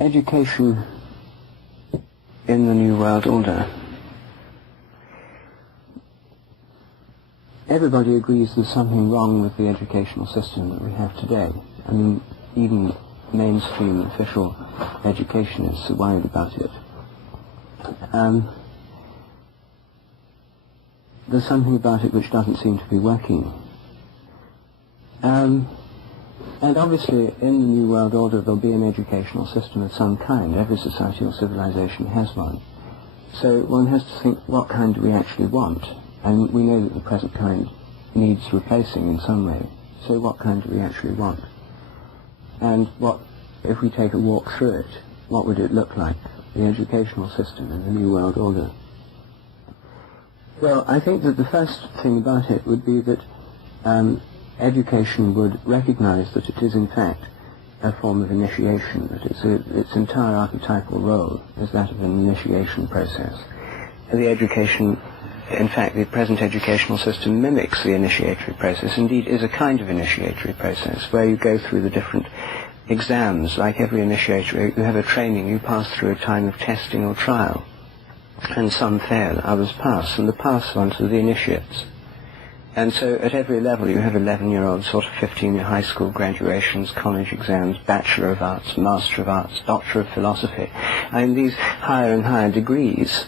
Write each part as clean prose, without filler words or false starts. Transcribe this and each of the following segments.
Education in the New World Order. Everybody agrees there's something wrong with the educational system that we have today. I mean, even mainstream official educationists are worried about it. There's something about it which doesn't seem to be working. And obviously, in the New World Order, there'll be an educational system of some kind. Every society or civilization has one. So one has to think, what kind do we actually want? And we know that the present kind needs replacing in some way. So what kind do we actually want? And what, if we take a walk through it, what would it look like, the educational system in the New World Order? Well, I think that the first thing about it would be that education would recognize that it is in fact a form of initiation, that its entire archetypal role is that of an initiation process. The education, in fact, the present educational system mimics the initiatory process, indeed is a kind of initiatory process, where you go through the different exams. Like every initiatory, you have a training, you pass through a time of testing or trial, and some fail, others pass, and the pass ones are the initiates. And so at every level you have 11-year-olds, sort of 15-year high school graduations, college exams, Bachelor of Arts, Master of Arts, Doctor of Philosophy. I mean, these higher and higher degrees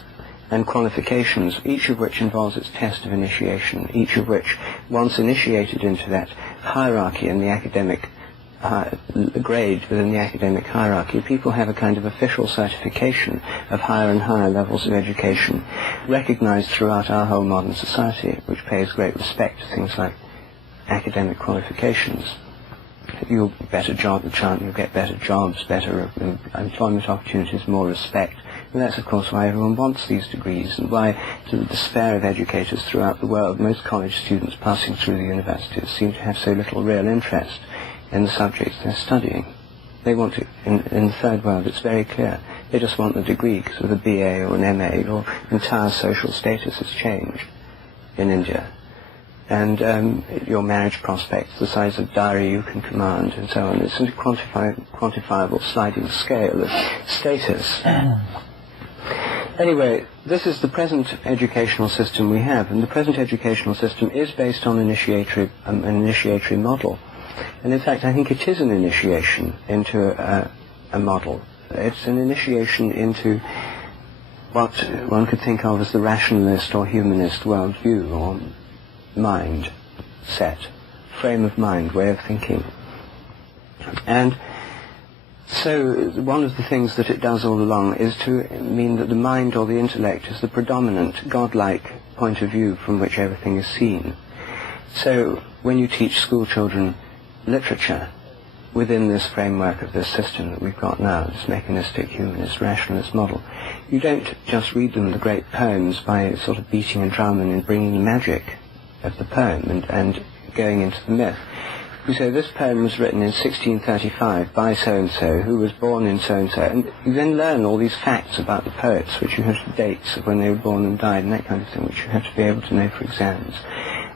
and qualifications, each of which involves its test of initiation, each of which, once initiated into that hierarchy in the academic grade within the academic hierarchy, people have a kind of official certification of higher and higher levels of education, recognized throughout our whole modern society, which pays great respect to things like academic qualifications. You'll get better job, you'll get better jobs, better employment opportunities, more respect. And that's, of course, why everyone wants these degrees, and why, to the despair of educators throughout the world, most college students passing through the universities seem to have so little real interest in the subjects they're studying. They want to, in the third world, it's very clear. They just want the degree, because with a BA or an MA, your entire social status has changed in India. And your marriage prospects, the size of dowry you can command, and so on. It's a quantifiable sliding scale of status. Anyway, this is the present educational system we have, and the present educational system is based on an initiatory model. And in fact, I think it is an initiation into a model. It's an initiation into what one could think of as the rationalist or humanist worldview, or mind set, frame of mind, way of thinking. And so one of the things that it does all along is to mean that the mind or the intellect is the predominant, godlike point of view from which everything is seen. So when you teach school children literature within this framework of this system that we've got now, this mechanistic, humanist, rationalist model, you don't just read them the great poems by sort of beating a drum and bringing the magic of the poem and going into the myth. You say this poem was written in 1635 by so-and-so, who was born in so-and-so, and you then learn all these facts about the poets, which you have dates of when they were born and died and that kind of thing, which you have to be able to know for exams.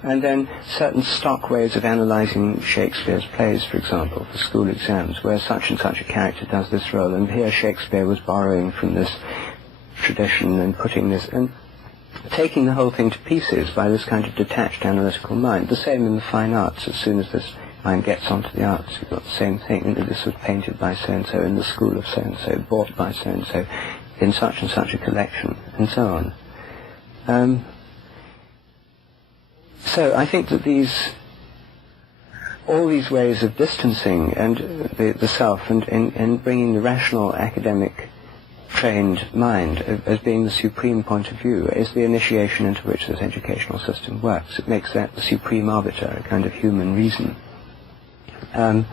And then certain stock ways of analysing Shakespeare's plays, for example, for school exams, where such and such a character does this role, and here Shakespeare was borrowing from this tradition and putting this, and taking the whole thing to pieces by this kind of detached analytical mind. The same in the fine arts. As soon as this mind gets onto the arts, you've got the same thing. And this was painted by so-and-so in the school of so-and-so, bought by so-and-so in such and such a collection, and so on. So I think that all these ways of distancing and the self and bringing the rational, academic, trained mind as being the supreme point of view is the initiation into which this educational system works. It makes that the supreme arbiter, a kind of human reason. And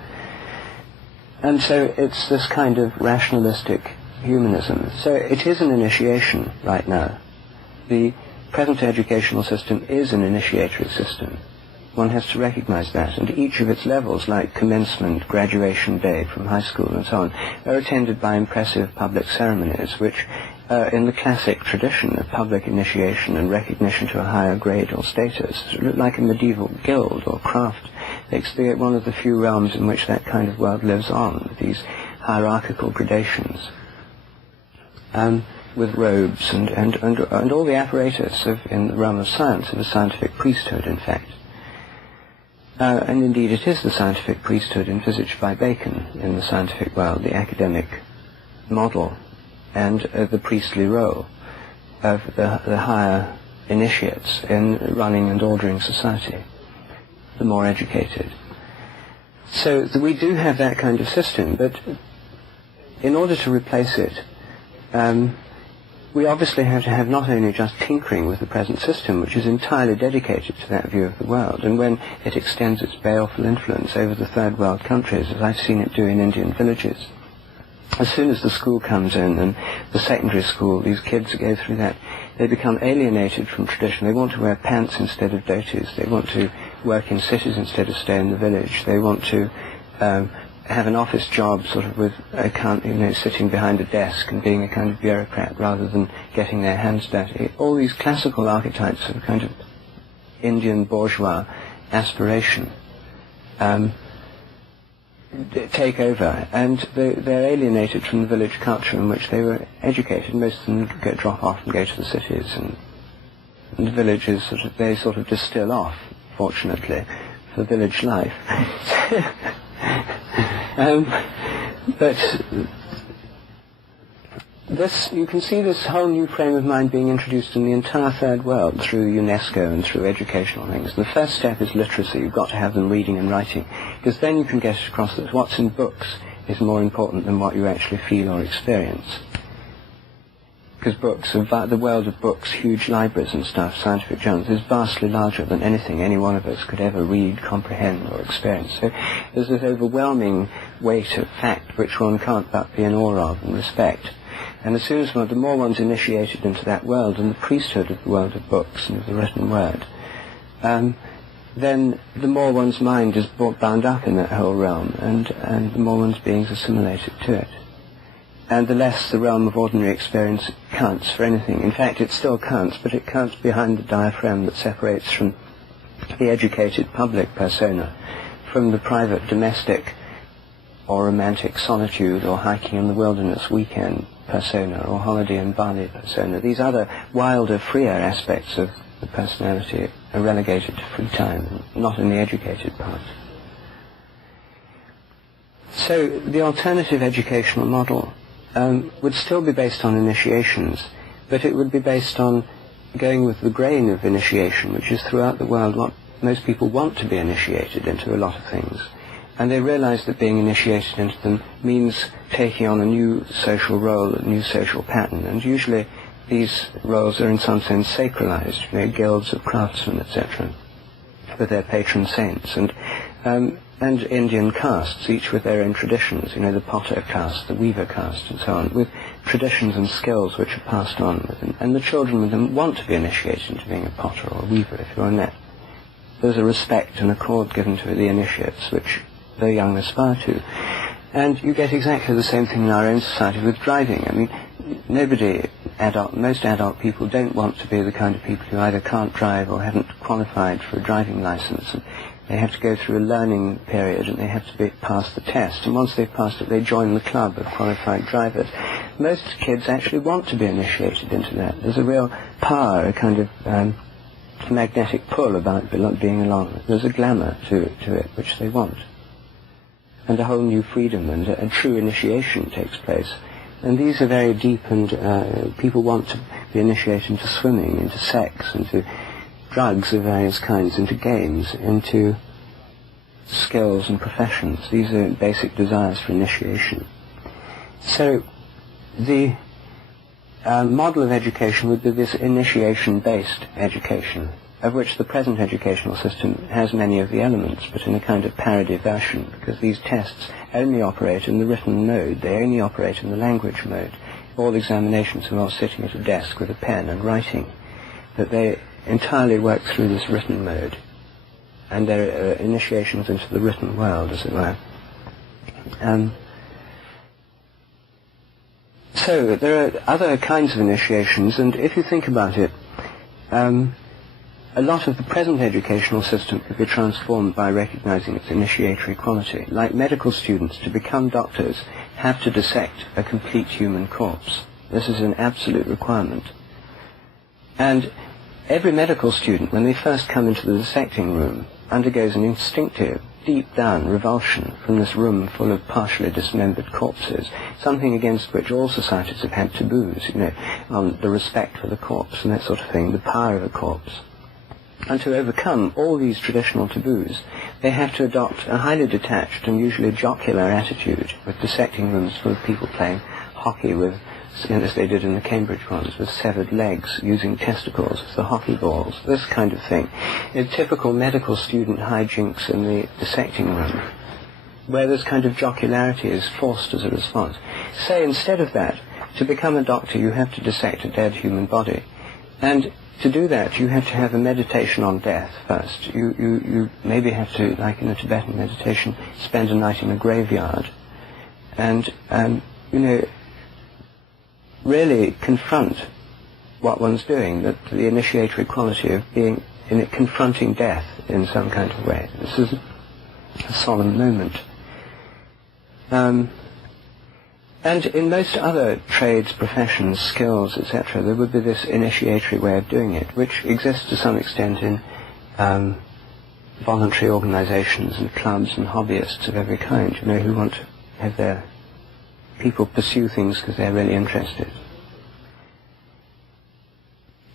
so it's this kind of rationalistic humanism. So it is an initiation right now. The present educational system is an initiatory system. One has to recognize that, and each of its levels, like commencement, graduation day from high school and so on, are attended by impressive public ceremonies which, in the classic tradition of public initiation and recognition to a higher grade or status, look like a medieval guild or craft. It's one of the few realms in which that kind of world lives on, these hierarchical gradations, with robes and all the apparatus in the realm of science, of a scientific priesthood, in fact. And indeed it is the scientific priesthood envisaged by Bacon in the scientific world, the academic model, and the priestly role of the higher initiates in running and ordering society, the more educated. So we do have that kind of system, but in order to replace it, we obviously have to have not only just tinkering with the present system, which is entirely dedicated to that view of the world, and when it extends its baleful influence over the third world countries, as I've seen it do in Indian villages, as soon as the school comes in, and the secondary school, these kids go through that, they become alienated from tradition. They want to wear pants instead of dhotis. They want to work in cities instead of stay in the village. They want to have an office job, sort of with sitting behind a desk and being a kind of bureaucrat rather than getting their hands dirty. All these classical archetypes of a kind of Indian bourgeois aspiration take over, and they're alienated from the village culture in which they were educated. Most of them drop off and go to the cities, and the villages they sort of distill off, fortunately, for village life. But this, you can see this whole new frame of mind being introduced in the entire third world through UNESCO and through educational things. The first step is literacy. You've got to have them reading and writing, because then you can get across that what's in books is more important than what you actually feel or experience. Because books, the world of books, huge libraries and stuff, scientific journals, is vastly larger than anything any one of us could ever read, comprehend, or experience. So there's this overwhelming weight of fact which one can't but be in awe of and respect. And as soon as the more one's initiated into that world and the priesthood of the world of books and of the written word, then the more one's mind is bound up in that whole realm, and the more one's being's assimilated to it. And the less the realm of ordinary experience counts for anything. In fact, it still counts, but it counts behind the diaphragm that separates from the educated public persona from the private domestic or romantic solitude or hiking in the wilderness weekend persona or holiday in Bali persona. These other wilder, freer aspects of the personality are relegated to free time, not in the educated part. So the alternative educational model would still be based on initiations, but it would be based on going with the grain of initiation, which is throughout the world what most people want to be initiated into a lot of things. And they realize that being initiated into them means taking on a new social role, a new social pattern. And usually these roles are in some sense sacralized, guilds of craftsmen, etc., with their patron saints. And Indian castes, each with their own traditions, the potter caste, the weaver caste, and so on, with traditions and skills which are passed on with them. And the children with them want to be initiated into being a potter or a weaver, if you're in that. There's a respect and accord given to the initiates, which the young aspire to. And you get exactly the same thing in our own society with driving. I mean, most adult people don't want to be the kind of people who either can't drive or haven't qualified for a driving license. And they have to go through a learning period, and they have to pass the test. And once they've passed it, they join the club of qualified drivers. Most kids actually want to be initiated into that. There's a real power, a kind of magnetic pull about being along. There's a glamour to it which they want. And a whole new freedom and a true initiation takes place. And these are very deep, and people want to be initiated into swimming, into sex, into drugs of various kinds, into games, into skills and professions. These are basic desires for initiation. So the model of education would be this initiation-based education, of which the present educational system has many of the elements, but in a kind of parody version, because these tests only operate in the written mode, they only operate in the language mode. All examinations are all sitting at a desk with a pen and writing, but they entirely work through this written mode, and they're initiations into the written world, as it were. So there are other kinds of initiations, and if you think about it, a lot of the present educational system could be transformed by recognizing its initiatory quality. Like medical students, to become doctors have to dissect a complete human corpse. This is an absolute requirement. And every medical student, when they first come into the dissecting room, undergoes an instinctive, deep-down revulsion from this room full of partially dismembered corpses, something against which all societies have had taboos, the respect for the corpse and that sort of thing, the power of a corpse. And to overcome all these traditional taboos, they have to adopt a highly detached and usually jocular attitude, with dissecting rooms full of people playing hockey with, as they did in the Cambridge ones, with severed legs, using testicles as the hockey balls, this kind of thing. Typical medical student hijinks in the dissecting room, where this kind of jocularity is forced as a response. Say, instead of that, to become a doctor you have to dissect a dead human body. And to do that, you have to have a meditation on death first. You maybe have to, like in a Tibetan meditation, spend a night in a graveyard. And, really confront what one's doing, the initiatory quality of being in it, confronting death in some kind of way. This is a solemn moment. And in most other trades, professions, skills, etc., there would be this initiatory way of doing it, which exists to some extent in voluntary organizations and clubs and hobbyists of every kind, who want to have their people pursue things because they're really interested.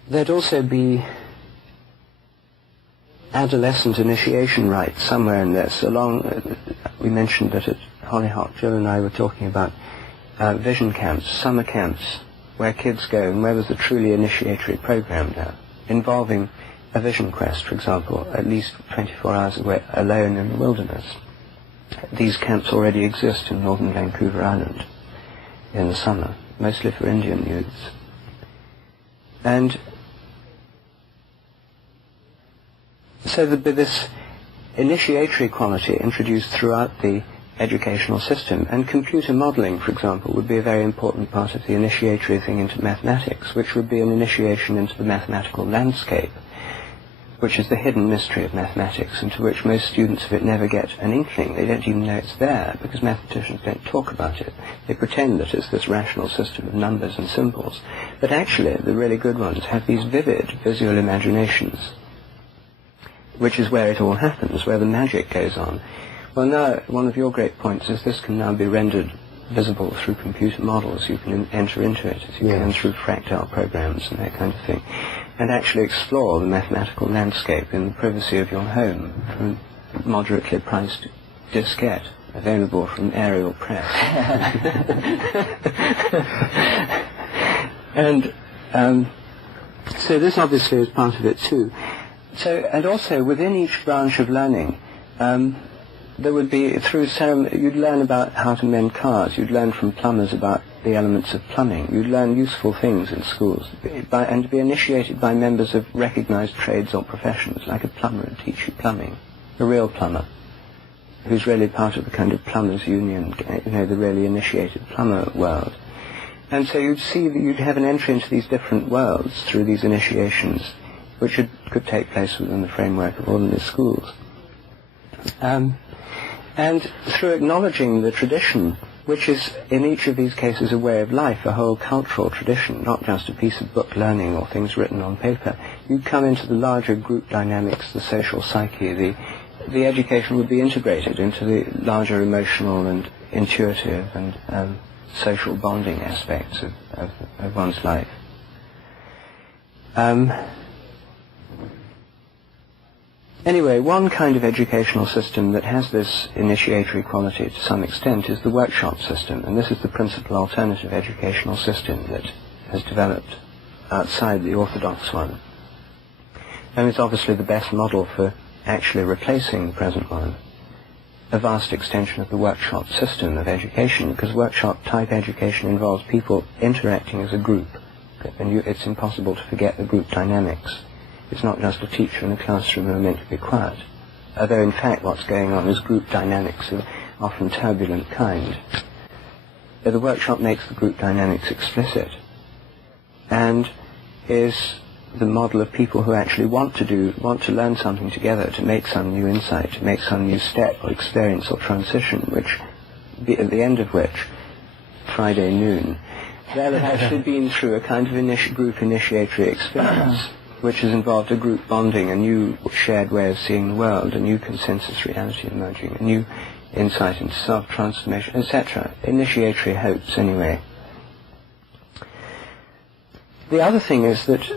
There'd also be adolescent initiation rites somewhere in this. We mentioned that at Hollyhock, Jill and I were talking about vision camps, summer camps, where kids go, and where there's a truly initiatory program now, involving a vision quest, for example, at least 24 hours away, alone in the wilderness. These camps already exist in northern Vancouver Island in the summer, mostly for Indian youths. And so there'd be this initiatory quality introduced throughout the educational system, and computer modeling, for example, would be a very important part of the initiatory thing into mathematics, which would be an initiation into the mathematical landscape, which is the hidden mystery of mathematics, into which most students of it never get an inkling. They don't even know it's there, because mathematicians don't talk about it. They pretend that it's this rational system of numbers and symbols. But actually, the really good ones have these vivid visual imaginations, which is where it all happens, where the magic goes on. Well, now, one of your great points is this can now be rendered visible through computer models. You can enter into it, as you can through fractal programs and that kind of thing, and actually explore the mathematical landscape in the privacy of your home from moderately priced diskette available from Ariel Press. And so this obviously is part of it too. So, and also within each branch of learning, there would be, through ceremony, you'd learn about how to mend cars, you'd learn from plumbers about the elements of plumbing, you'd learn useful things in schools, and to be initiated by members of recognized trades or professions, like a plumber would teach you plumbing, a real plumber, who's really part of the kind of plumbers union, the really initiated plumber world. And so you'd see that you'd have an entry into these different worlds through these initiations, which could take place within the framework of ordinary schools. And through acknowledging the tradition, which is in each of these cases a way of life, a whole cultural tradition, not just a piece of book learning or things written on paper, you'd come into the larger group dynamics, the social psyche, the education would be integrated into the larger emotional and intuitive and social bonding aspects of one's life. Anyway, one kind of educational system that has this initiatory quality to some extent is the workshop system, and this is the principal alternative educational system that has developed outside the orthodox one. And it's obviously the best model for actually replacing the present one, a vast extension of the workshop system of education, because workshop-type education involves people interacting as a group, and it's impossible to forget the group dynamics. It's not just a teacher in a classroom who are meant to be quiet, although in fact what's going on is group dynamics of often turbulent kind. The workshop makes the group dynamics explicit, and is the model of people who actually want to learn something together, to make some new insight, to make some new step or experience or transition, which, at the end of which, Friday noon, they'll have actually been through a kind of group initiatory experience, which has involved a group bonding, a new shared way of seeing the world, a new consensus reality emerging, a new insight into self-transformation, etc. Initiatory hopes, anyway. The other thing is that,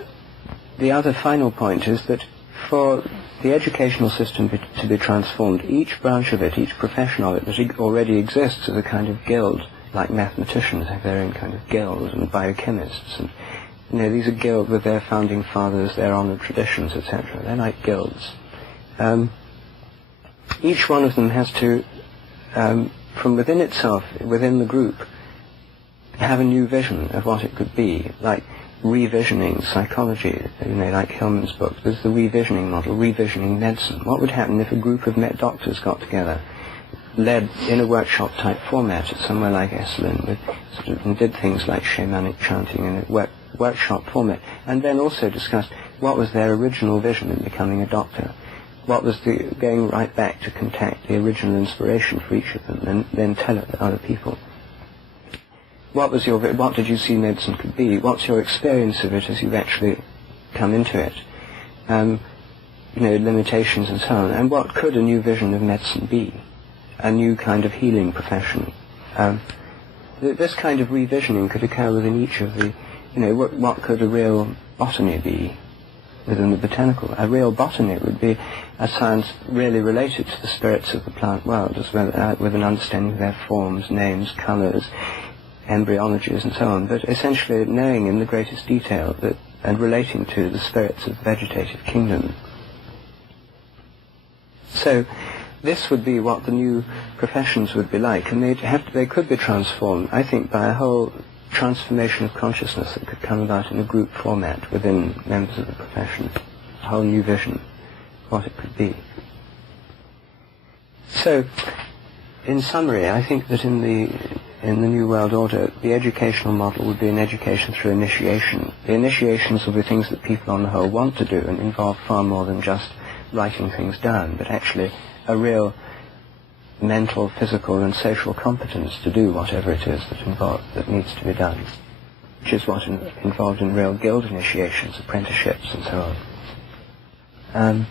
the other final point is that for the educational system to be transformed, each branch of it, each profession of it that already exists as a kind of guild, like mathematicians have their own kind of guild, and biochemists, and these are guilds with their founding fathers, their honoured traditions, etc. They're like guilds. Each one of them has to, from within itself, within the group, have a new vision of what it could be, like revisioning psychology, like Hillman's book. There's the revisioning model, revisioning medicine. What would happen if a group of doctors got together, led in a workshop-type format at somewhere like Esalen, and did things like shamanic chanting in a workshop format, and then also discussed what was their original vision in becoming a doctor, what was going right back to contact the original inspiration for each of them, and then tell it to other people. What did you see medicine could be? What's your experience of it as you've actually come into it? Limitations and so on. And what could a new vision of medicine be? A new kind of healing profession. This kind of revisioning could occur within each of the, what could a real botany be within the botanical? A real botany would be a science really related to the spirits of the plant world, as well with an understanding of their forms, names, colours, embryologies and so on, but essentially knowing in the greatest detail and relating to the spirits of the vegetative kingdom. So this would be what the new professions would be like, and they could be transformed, I think, by a whole transformation of consciousness that could come about in a group format within members of the profession, a whole new vision of what it could be. So, in summary, I think that in the New World Order, the educational model would be an education through initiation. The initiations will be things that people on the whole want to do and involve far more than just writing things down, but actually a real mental, physical and social competence to do whatever it is that needs to be done, which is what involved in real guild initiations, apprenticeships and so on.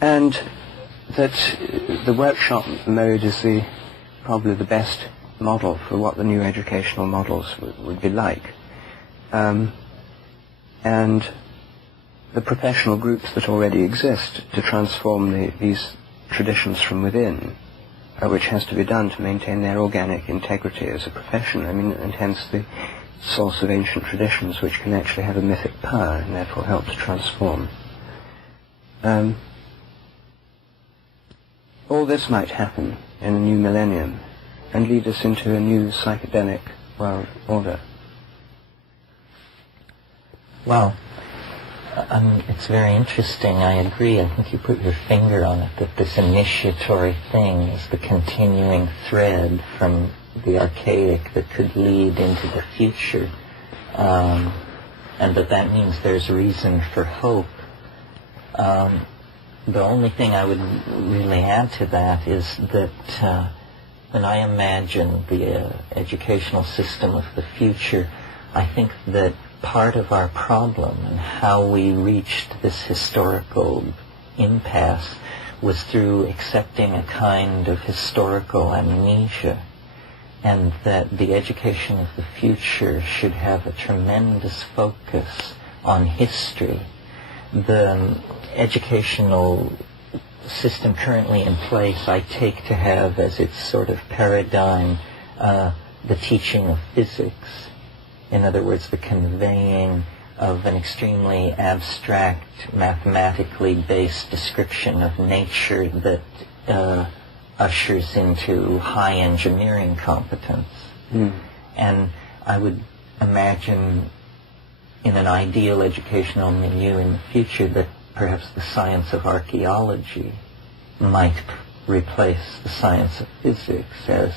And that the workshop mode is probably the best model for what the new educational models would be like. And the professional groups that already exist to transform these traditions from within, which has to be done to maintain their organic integrity as a profession, and hence the source of ancient traditions which can actually have a mythic power and therefore help to transform. All this might happen in a new millennium and lead us into a new psychedelic world order. Well, it's very interesting. I agree. I think you put your finger on it, that this initiatory thing is the continuing thread from the archaic that could lead into the future, and that means there's reason for hope. The only thing I would really add to that is that when I imagine the educational system of the future, I think that part of our problem and how we reached this historical impasse was through accepting a kind of historical amnesia, and that the education of the future should have a tremendous focus on history. The educational system currently in place I take to have as its sort of paradigm the teaching of physics. In other words, the conveying of an extremely abstract, mathematically based description of nature that ushers into high engineering competence. And I would imagine in an ideal educational milieu in the future that perhaps the science of archaeology might replace the science of physics as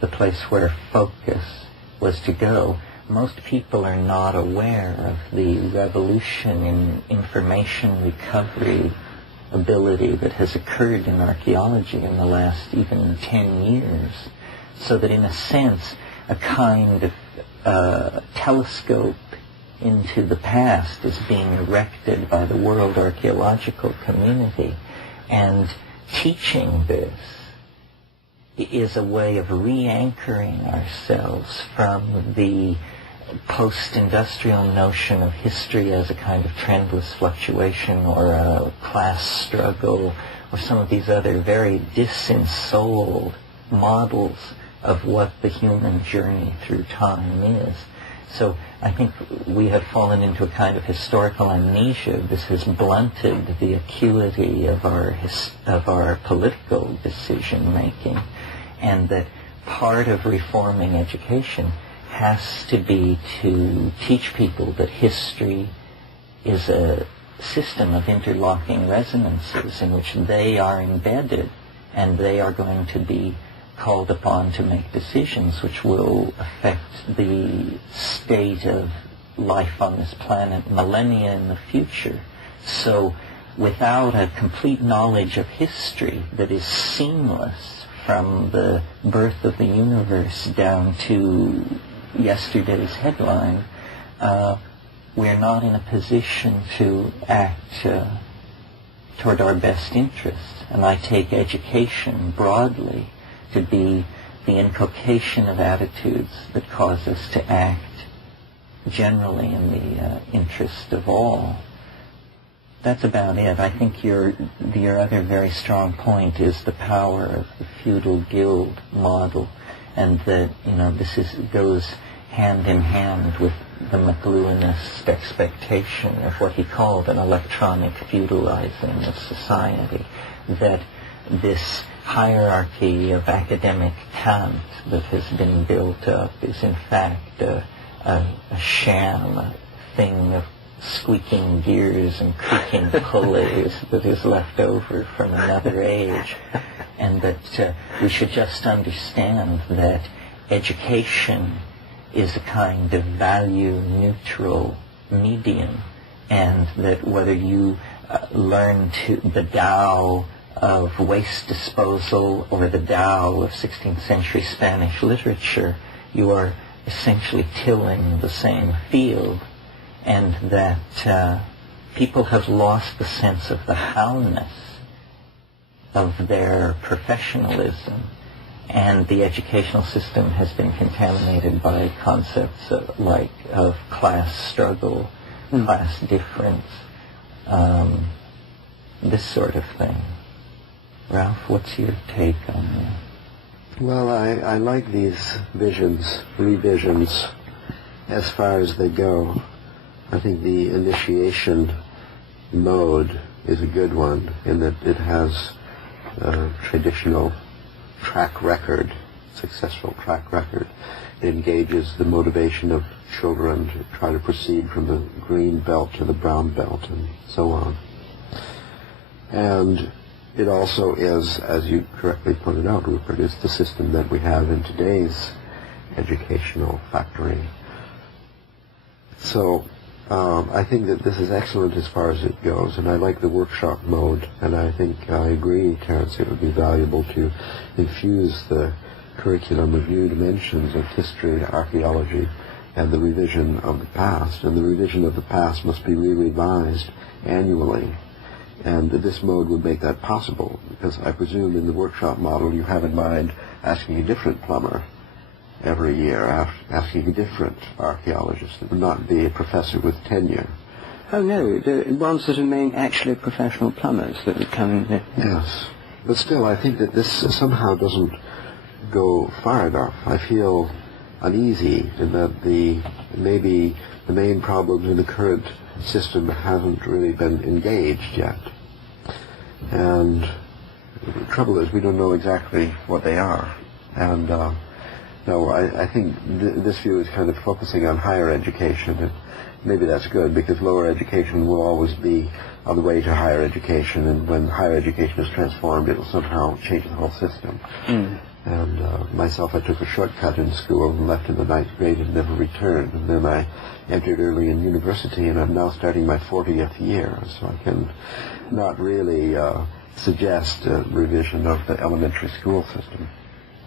the place where focus was to go. Most people are not aware of the revolution in information recovery ability that has occurred in archaeology in the last even 10 years. so that in a sense a kind of telescope into the past is being erected by the world archaeological community, and teaching this is a way of re-anchoring ourselves from the post-industrial notion of history as a kind of trendless fluctuation or a class struggle or some of these other very disensouled models of what the human journey through time is. So I think we have fallen into a kind of historical amnesia. This has blunted the acuity of our political decision making, and that part of reforming education has to be to teach people that history is a system of interlocking resonances in which they are embedded, and they are going to be called upon to make decisions which will affect the state of life on this planet millennia in the future. So without a complete knowledge of history that is seamless from the birth of the universe down to yesterday's headline, we're not in a position to act toward our best interests. And I take education broadly to be the inculcation of attitudes that cause us to act generally in the interest of all. That's about it. I think your other very strong point is the power of the feudal guild model, and that goes hand in hand with the McLuhanist expectation of what he called an electronic feudalizing of society, that this hierarchy of academic talent that has been built up is in fact a sham, a thing of squeaking gears and creaking pulleys that is left over from another age, and that we should just understand that education is a kind of value-neutral medium, and that whether you learn the Tao of waste disposal or the Tao of 16th century Spanish literature, you are essentially tilling the same field, and that people have lost the sense of the howness of their professionalism, and the educational system has been contaminated by concepts of class struggle, class difference, this sort of thing. Ralph, what's your take on that? Well, I like these revisions, as far as they go. I think the initiation mode is a good one, in that it has a traditional track record, successful track record. It engages the motivation of children to try to proceed from the green belt to the brown belt and so on. And it also is, as you correctly pointed out, Rupert, is the system that we have in today's educational factory. So I think that this is excellent as far as it goes, and I like the workshop mode, and I think I agree, Terence, it would be valuable to infuse the curriculum with new dimensions of history, archaeology, and the revision of the past. And the revision of the past must be re-revised annually. And this mode would make that possible, because I presume in the workshop model you have in mind asking a different plumber every year, asking a different archaeologist. It would not be a professor with tenure. Oh no, the ones that are actually professional plumbers that would come in here. Yes, but still I think that this somehow doesn't go far enough. I feel uneasy in that maybe the main problems in the current system haven't really been engaged yet. And the trouble is we don't know exactly what they are. And no, I think this view is kind of focusing on higher education, and maybe that's good, because lower education will always be on the way to higher education, and when higher education is transformed, it will somehow change the whole system. And myself, I took a shortcut in school and left in the 9th grade and never returned. And then I entered early in university, and I'm now starting my 40th year, so I can not really suggest a revision of the elementary school system.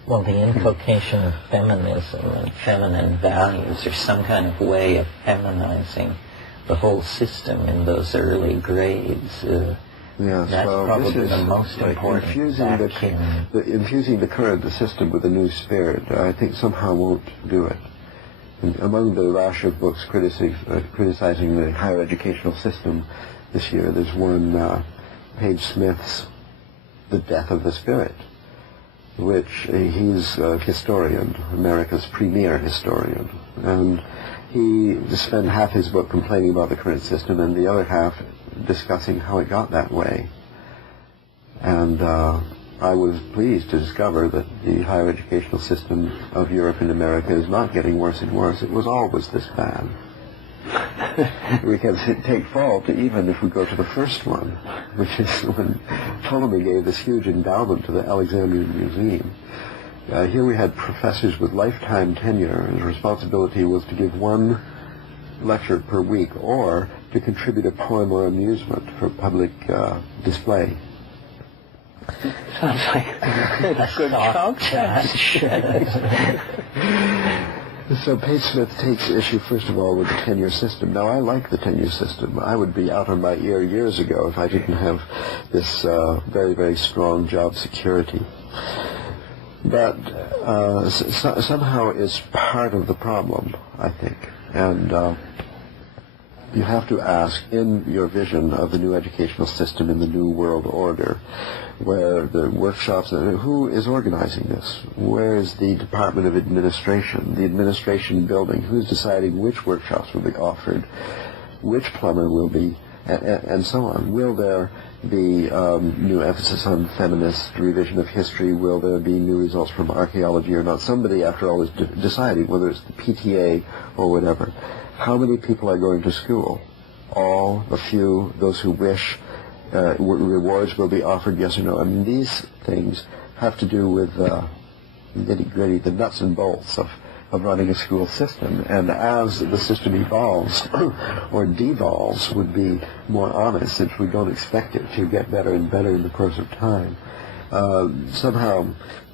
Well, the inculcation of feminism and feminine values, or some kind of way of feminizing the whole system in those early grades, Yes, that's well, probably the most important infusing the current system with a new spirit, I think somehow won't do it. And among the rash of books criticizing the higher educational system this year, there's one, Page Smith's The Death of the Spirit, which he's a historian, America's premier historian, and he spent half his book complaining about the current system and the other half discussing how it got that way. And I was pleased to discover that the higher educational system of Europe and America is not getting worse and worse. It was always this bad. We can take fault even if we go to the first one, which is when Ptolemy gave this huge endowment to the Alexandrian Museum. Here we had professors with lifetime tenure, and his responsibility was to give one lecture per week or to contribute a poem or amusement for public display. Sounds like a good contrast. So Page Smith takes issue, first of all, with the tenure system. Now, I like the tenure system. I would be out on my ear years ago if I didn't have this very, very strong job security. But somehow it's part of the problem, I think. And you have to ask, in your vision of the new educational system in the new world order, where the workshops, who is organizing this? Where is the Department of Administration, the administration building? Who's deciding which workshops will be offered, which plumber will be, and so on? Will there be new emphasis on feminist revision of history? Will there be new results from archaeology or not? Somebody, after all, is deciding, whether it's the PTA or whatever. How many people are going to school? All, a few, those who wish? Rewards will be offered, yes or no? I mean, these things have to do with nitty-gritty, the nuts and bolts of running a school system. And as the system evolves, or devolves would be more honest, since we don't expect it to get better and better in the course of time, somehow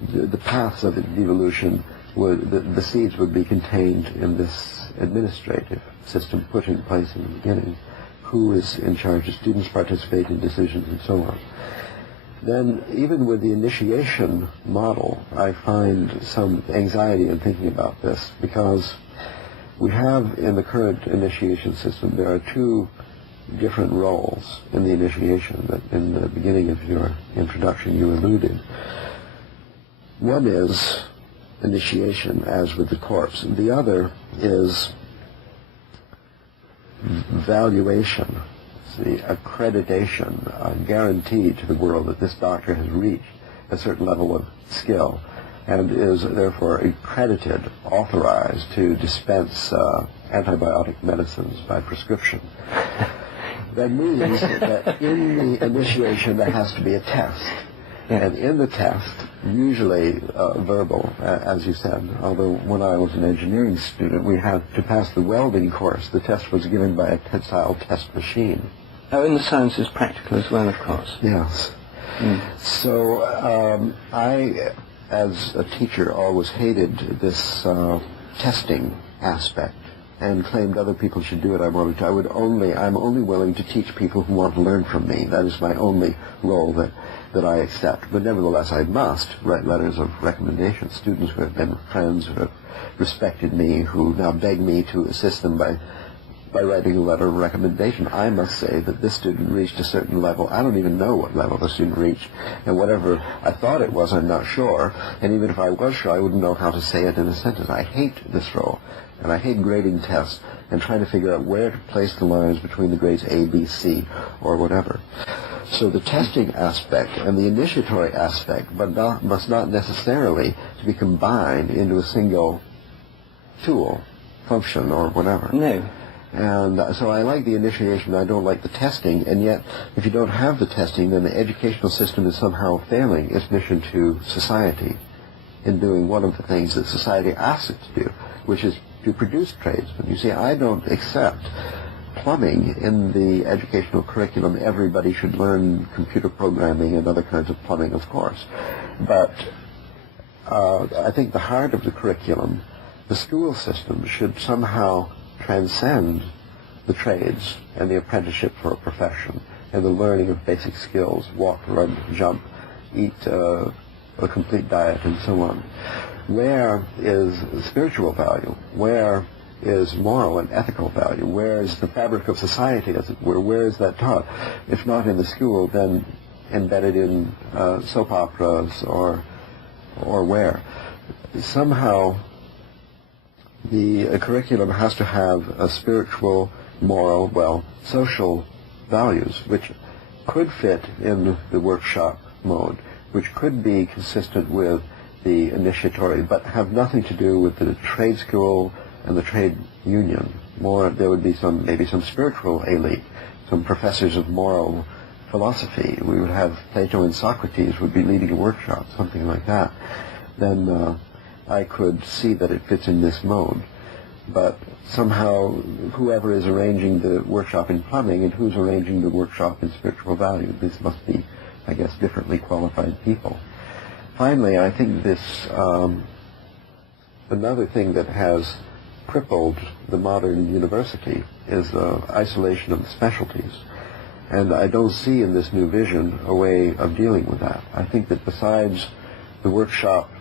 the paths of devolution, the seeds would be contained in this administrative system put in place in the beginning. Who is in charge? The students participate in decisions and so on. Then, even with the initiation model, I find some anxiety in thinking about this, because we have in the current initiation system, there are two different roles in the initiation that in the beginning of your introduction you alluded. One is initiation, as with the corpse, and the other is valuation, the accreditation, a guarantee to the world that this doctor has reached a certain level of skill and is therefore accredited, authorized to dispense antibiotic medicines by prescription. That means that in the initiation there has to be a test. And in the test, usually verbal, as you said, although when I was an engineering student, we had to pass the welding course. The test was given by a tensile test machine. Oh, in the sciences, practical as well, of course. Yes. So I, as a teacher, always hated this testing aspect and claimed other people should do it. I'm only willing to teach people who want to learn from me. That is my only role that I accept. But nevertheless, I must write letters of recommendation. Students who have been friends, who have respected me, who now beg me to assist them by writing a letter of recommendation. I must say that this student reached a certain level. I don't even know what level the student reached. And whatever I thought it was, I'm not sure. And even if I was sure, I wouldn't know how to say it in a sentence. I hate this role. And I hate grading tests and trying to figure out where to place the lines between the grades A, B, C, or whatever. So the testing aspect and the initiatory aspect must not necessarily to be combined into a single tool, function, or whatever. No. And so I like the initiation, I don't like the testing, and yet if you don't have the testing, then the educational system is somehow failing its mission to society in doing one of the things that society asks it to do, which is to produce tradesmen. You see, I don't accept plumbing in the educational curriculum. Everybody should learn computer programming and other kinds of plumbing, of course. But I think the heart of the curriculum, the school system, should somehow transcend the trades and the apprenticeship for a profession and the learning of basic skills, walk, run, jump, eat a complete diet, and so on. Where is spiritual value? Where is moral and ethical value? Where is the fabric of society, as it were? Where is that taught? If not in the school, then embedded in soap operas or where? Somehow the curriculum has to have a spiritual, moral, well, social values, which could fit in the workshop mode, which could be consistent with the initiatory, but have nothing to do with the trade school and the trade union. More, there would be maybe some spiritual elite, some professors of moral philosophy. We would have Plato and Socrates would be leading a workshop, something like that. Then I could see that it fits in this mode. But somehow, whoever is arranging the workshop in plumbing and who's arranging the workshop in spiritual value, this must be, I guess, differently qualified people. Finally, I think this, another thing that has crippled the modern university is isolation of the specialties. And I don't see in this new vision a way of dealing with that. I think that besides the workshop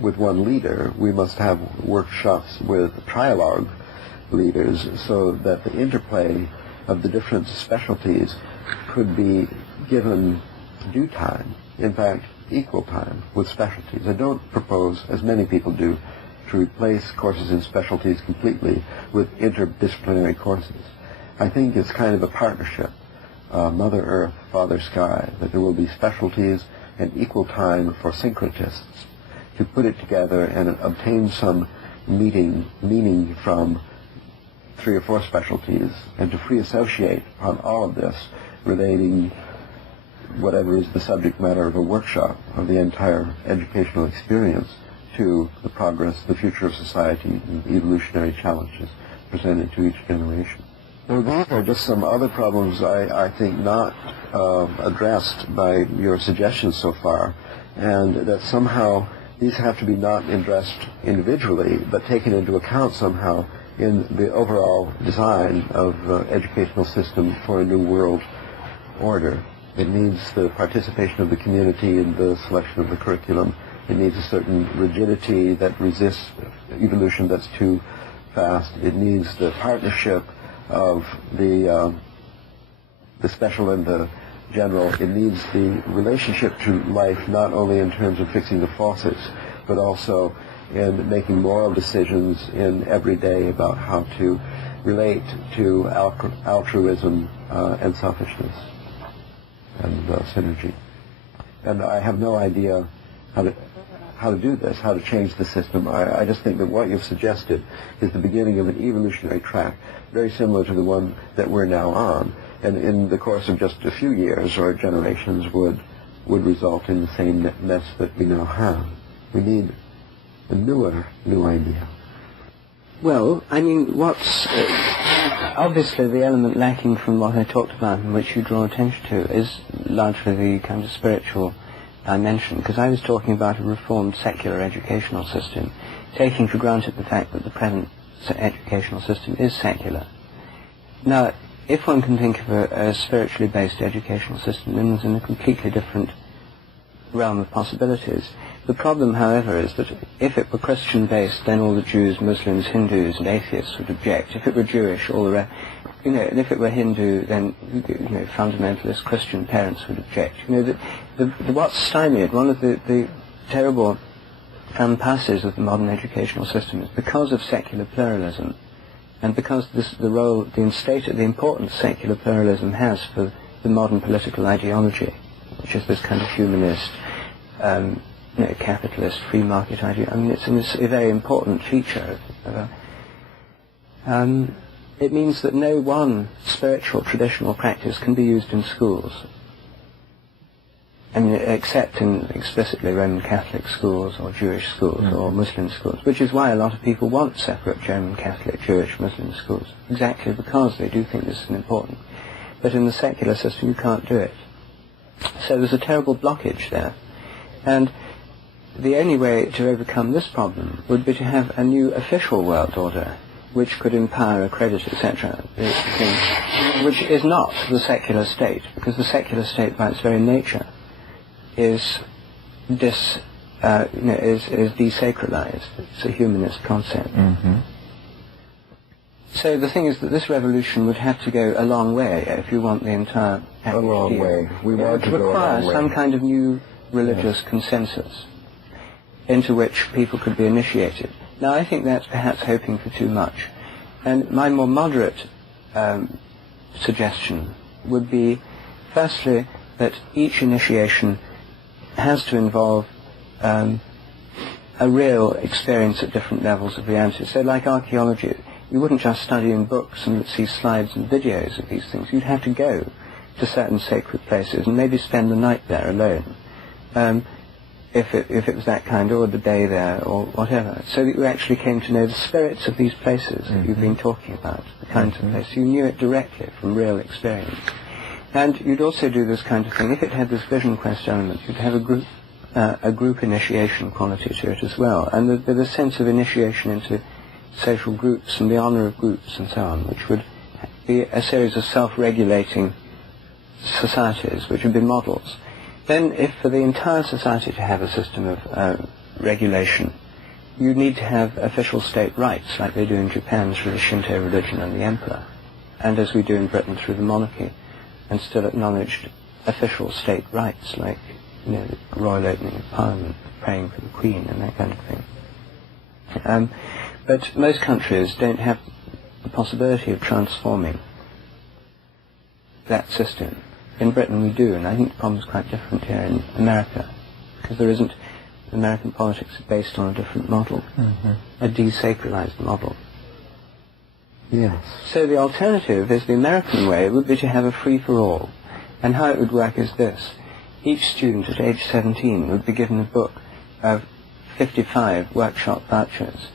with one leader, we must have workshops with Trialogue leaders so that the interplay of the different specialties could be given due time, in fact, equal time with specialties. I don't propose, as many people do, to replace courses in specialties completely with interdisciplinary courses. I think it's kind of a partnership, Mother Earth, Father Sky, that there will be specialties and equal time for syncretists to put it together and obtain some meaning from 3 or 4 specialties, and to free associate on all of this, relating whatever is the subject matter of a workshop, of the entire educational experience, to the progress, the future of society, and the evolutionary challenges presented to each generation. Now, these are just some other problems I think not addressed by your suggestions so far, and that somehow these have to be not addressed individually, but taken into account somehow in the overall design of educational system for a new world order. It needs the participation of the community in the selection of the curriculum. It needs a certain rigidity that resists evolution that's too fast. It needs the partnership of the special and the general. It needs the relationship to life not only in terms of fixing the faucets, but also in making moral decisions in every day about how to relate to altruism and selfishness and synergy. And I have no idea how to do this, how to change the system. I just think that what you've suggested is the beginning of an evolutionary track, very similar to the one that we're now on, and in the course of just a few years or generations would result in the same mess that we now have. We need a new idea. Well, I mean, what's obviously the element lacking from what I talked about and which you draw attention to is largely the kind of spiritual dimension, because I was talking about a reformed secular educational system, taking for granted the fact that the present educational system is secular. Now, if one can think of a spiritually based educational system, then it's in a completely different realm of possibilities. The problem, however, is that if it were Christian-based, then all the Jews, Muslims, Hindus, and atheists would object. If it were Jewish, all the rest, and if it were Hindu, then fundamentalist Christian parents would object. What's stymied, one of the terrible impasses of the modern educational system is because of secular pluralism, and because the importance secular pluralism has for the modern political ideology, which is this kind of humanist, capitalist, free market idea. I mean, it's a very important feature. It means that no one spiritual traditional practice can be used in schools. I mean, except in explicitly Roman Catholic schools or Jewish schools or Muslim schools, which is why a lot of people want separate Roman Catholic, Jewish, Muslim schools, exactly because they do think this is important. But in the secular system, you can't do it. So there's a terrible blockage there. And the only way to overcome this problem would be to have a new official world order, which could empower, accredit, etc., which is not the secular state, because the secular state, by its very nature, is desacralized. It's a humanist concept. Mm-hmm. So the thing is that this revolution would have to go a long way if you want the entire package. A long way. We want to go a long require way. some kind of new religious consensus into which people could be initiated. Now, I think that's perhaps hoping for too much. And my more moderate suggestion would be, firstly, that each initiation has to involve a real experience at different levels of reality. So like archaeology, you wouldn't just study in books and see slides and videos of these things. You'd have to go to certain sacred places and maybe spend the night there alone, if it was that kind, or the day there, or whatever, so that you actually came to know the spirits of these places that you've been talking about, the kinds of places. You knew it directly from real experience. And you'd also do this kind of thing. If it had this vision quest element, you'd have a group initiation quality to it as well, and the sense of initiation into social groups and the honor of groups and so on, which would be a series of self-regulating societies which would be models. Then, if for the entire society to have a system of regulation, you need to have official state rights, like they do in Japan through the Shinto religion and the emperor, and as we do in Britain through the monarchy, and still acknowledged official state rights, like the royal opening of Parliament, praying for the Queen, and that kind of thing. But most countries don't have the possibility of transforming that system. In Britain we do, and I think the problem is quite different here in America, because American politics is based on a different model, a desacralized model. Yes. So the alternative is the American way would be to have a free-for-all, and how it would work is this. Each student at age 17 would be given a book of 55 workshop vouchers,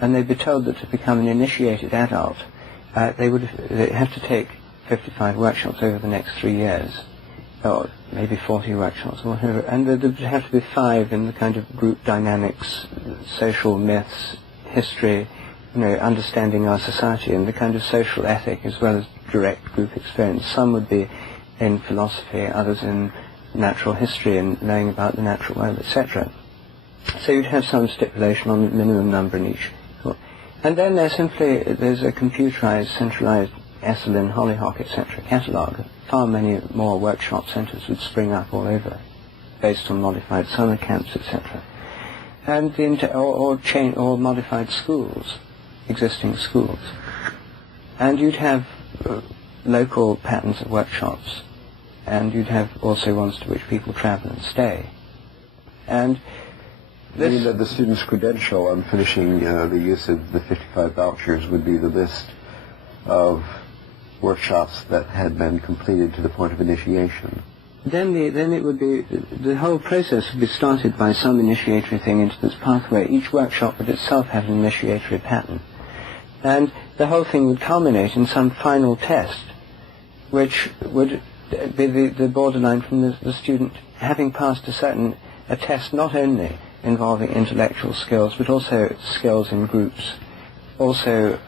and they'd be told that to become an initiated adult, they'd have to take 55 workshops over the next 3 years, or maybe 40 workshops, or whatever, and there'd have to be 5 in the kind of group dynamics, social myths, history, understanding our society, and the kind of social ethic as well as direct group experience. Some would be in philosophy, others in natural history and knowing about the natural world, etc. So you'd have some stipulation on the minimum number in each. And then there's a computerized, centralized Esalen, Hollyhock, etc. catalogue. Far many more workshop centres would spring up all over, based on modified summer camps, etc. And or modified schools, existing schools. And you'd have local patterns of workshops, and you'd have also ones to which people travel and stay. And I mean that the student's credential on finishing the use of the 55 vouchers would be the list of workshops that had been completed to the point of initiation. Then it would be, the whole process would be started by some initiatory thing into this pathway. Each workshop would itself have an initiatory pattern. And the whole thing would culminate in some final test, which would be the borderline from the student having passed a test not only involving intellectual skills, but also skills in groups, also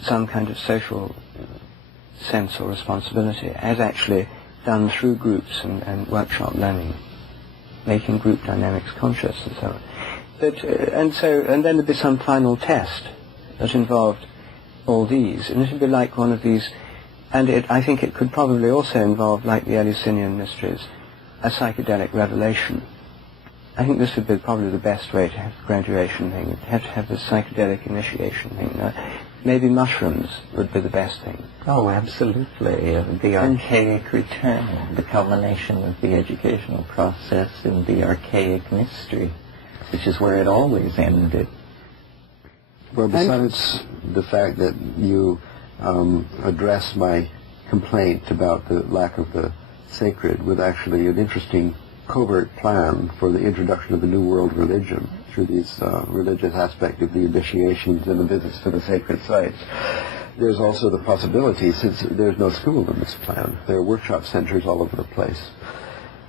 some kind of social sense or responsibility, as actually done through groups and workshop learning, making group dynamics conscious and so on. And then there'd be some final test that involved all these, and it would be like one of these, and I think it could probably also involve, like the Eleusinian mysteries, a psychedelic revelation. I think this would be probably the best way to have the graduation thing. You'd have to have the psychedelic initiation thing. Maybe mushrooms would be the best thing. Oh, absolutely. The archaic return, the culmination of the educational process in the archaic mystery, which is where it always ended. Well, besides the fact that you address my complaint about the lack of the sacred with actually an interesting covert plan for the introduction of the New World religion through these religious aspect of the initiations and the visits to the sacred sites. There's also the possibility, since there's no school in this plan, there are workshop centers all over the place,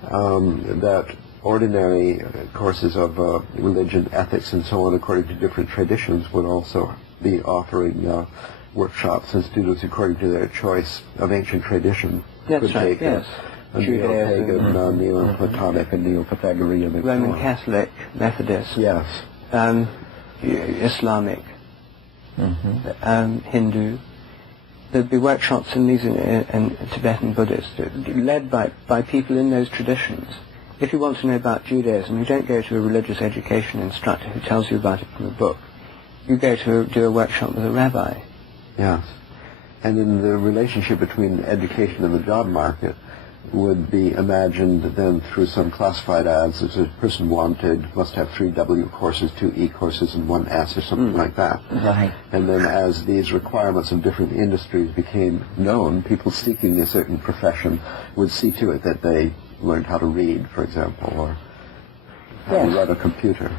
that ordinary courses of religion, ethics, and so on, according to different traditions, would also be offering workshops, and students, according to their choice of ancient tradition, That's could right, take yes. a Neo-Pagan, Neo-Platonic, and Neo-Pythagorean, and Roman so on. Catholic, Methodist, Yes. Islamic, Hindu. There'd be workshops in these in Tibetan Buddhist, led by people in those traditions. If you want to know about Judaism, you don't go to a religious education instructor who tells you about it from a book. You go to do a workshop with a rabbi. Yes. And then the relationship between education and the job market would be imagined then through some classified ads. If a person wanted, must have 3 W courses, 2 E courses, and 1 S, or something like that. Right. And then as these requirements of different industries became known, people seeking a certain profession would see to it that they learned how to read, for example, or how to run a computer.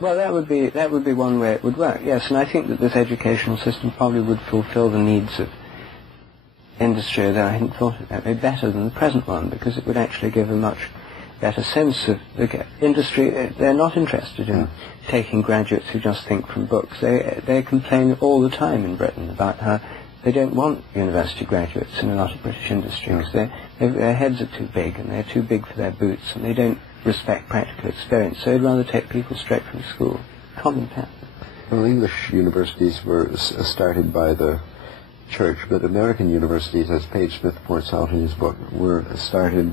Well, that would be one way it would work, yes, and I think that this educational system probably would fulfill the needs of industry, though I hadn't thought of that, way better than the present one, because it would actually give a much better sense of the industry. They're not interested in taking graduates who just think from books. They complain all the time in Britain about how they don't want university graduates in a lot of British industries. Their heads are too big, and they're too big for their boots, and they don't respect practical experience, so they'd rather take people straight from school. Common pattern. Well, English universities were started by the church, but American universities, as Page Smith points out in his book, were started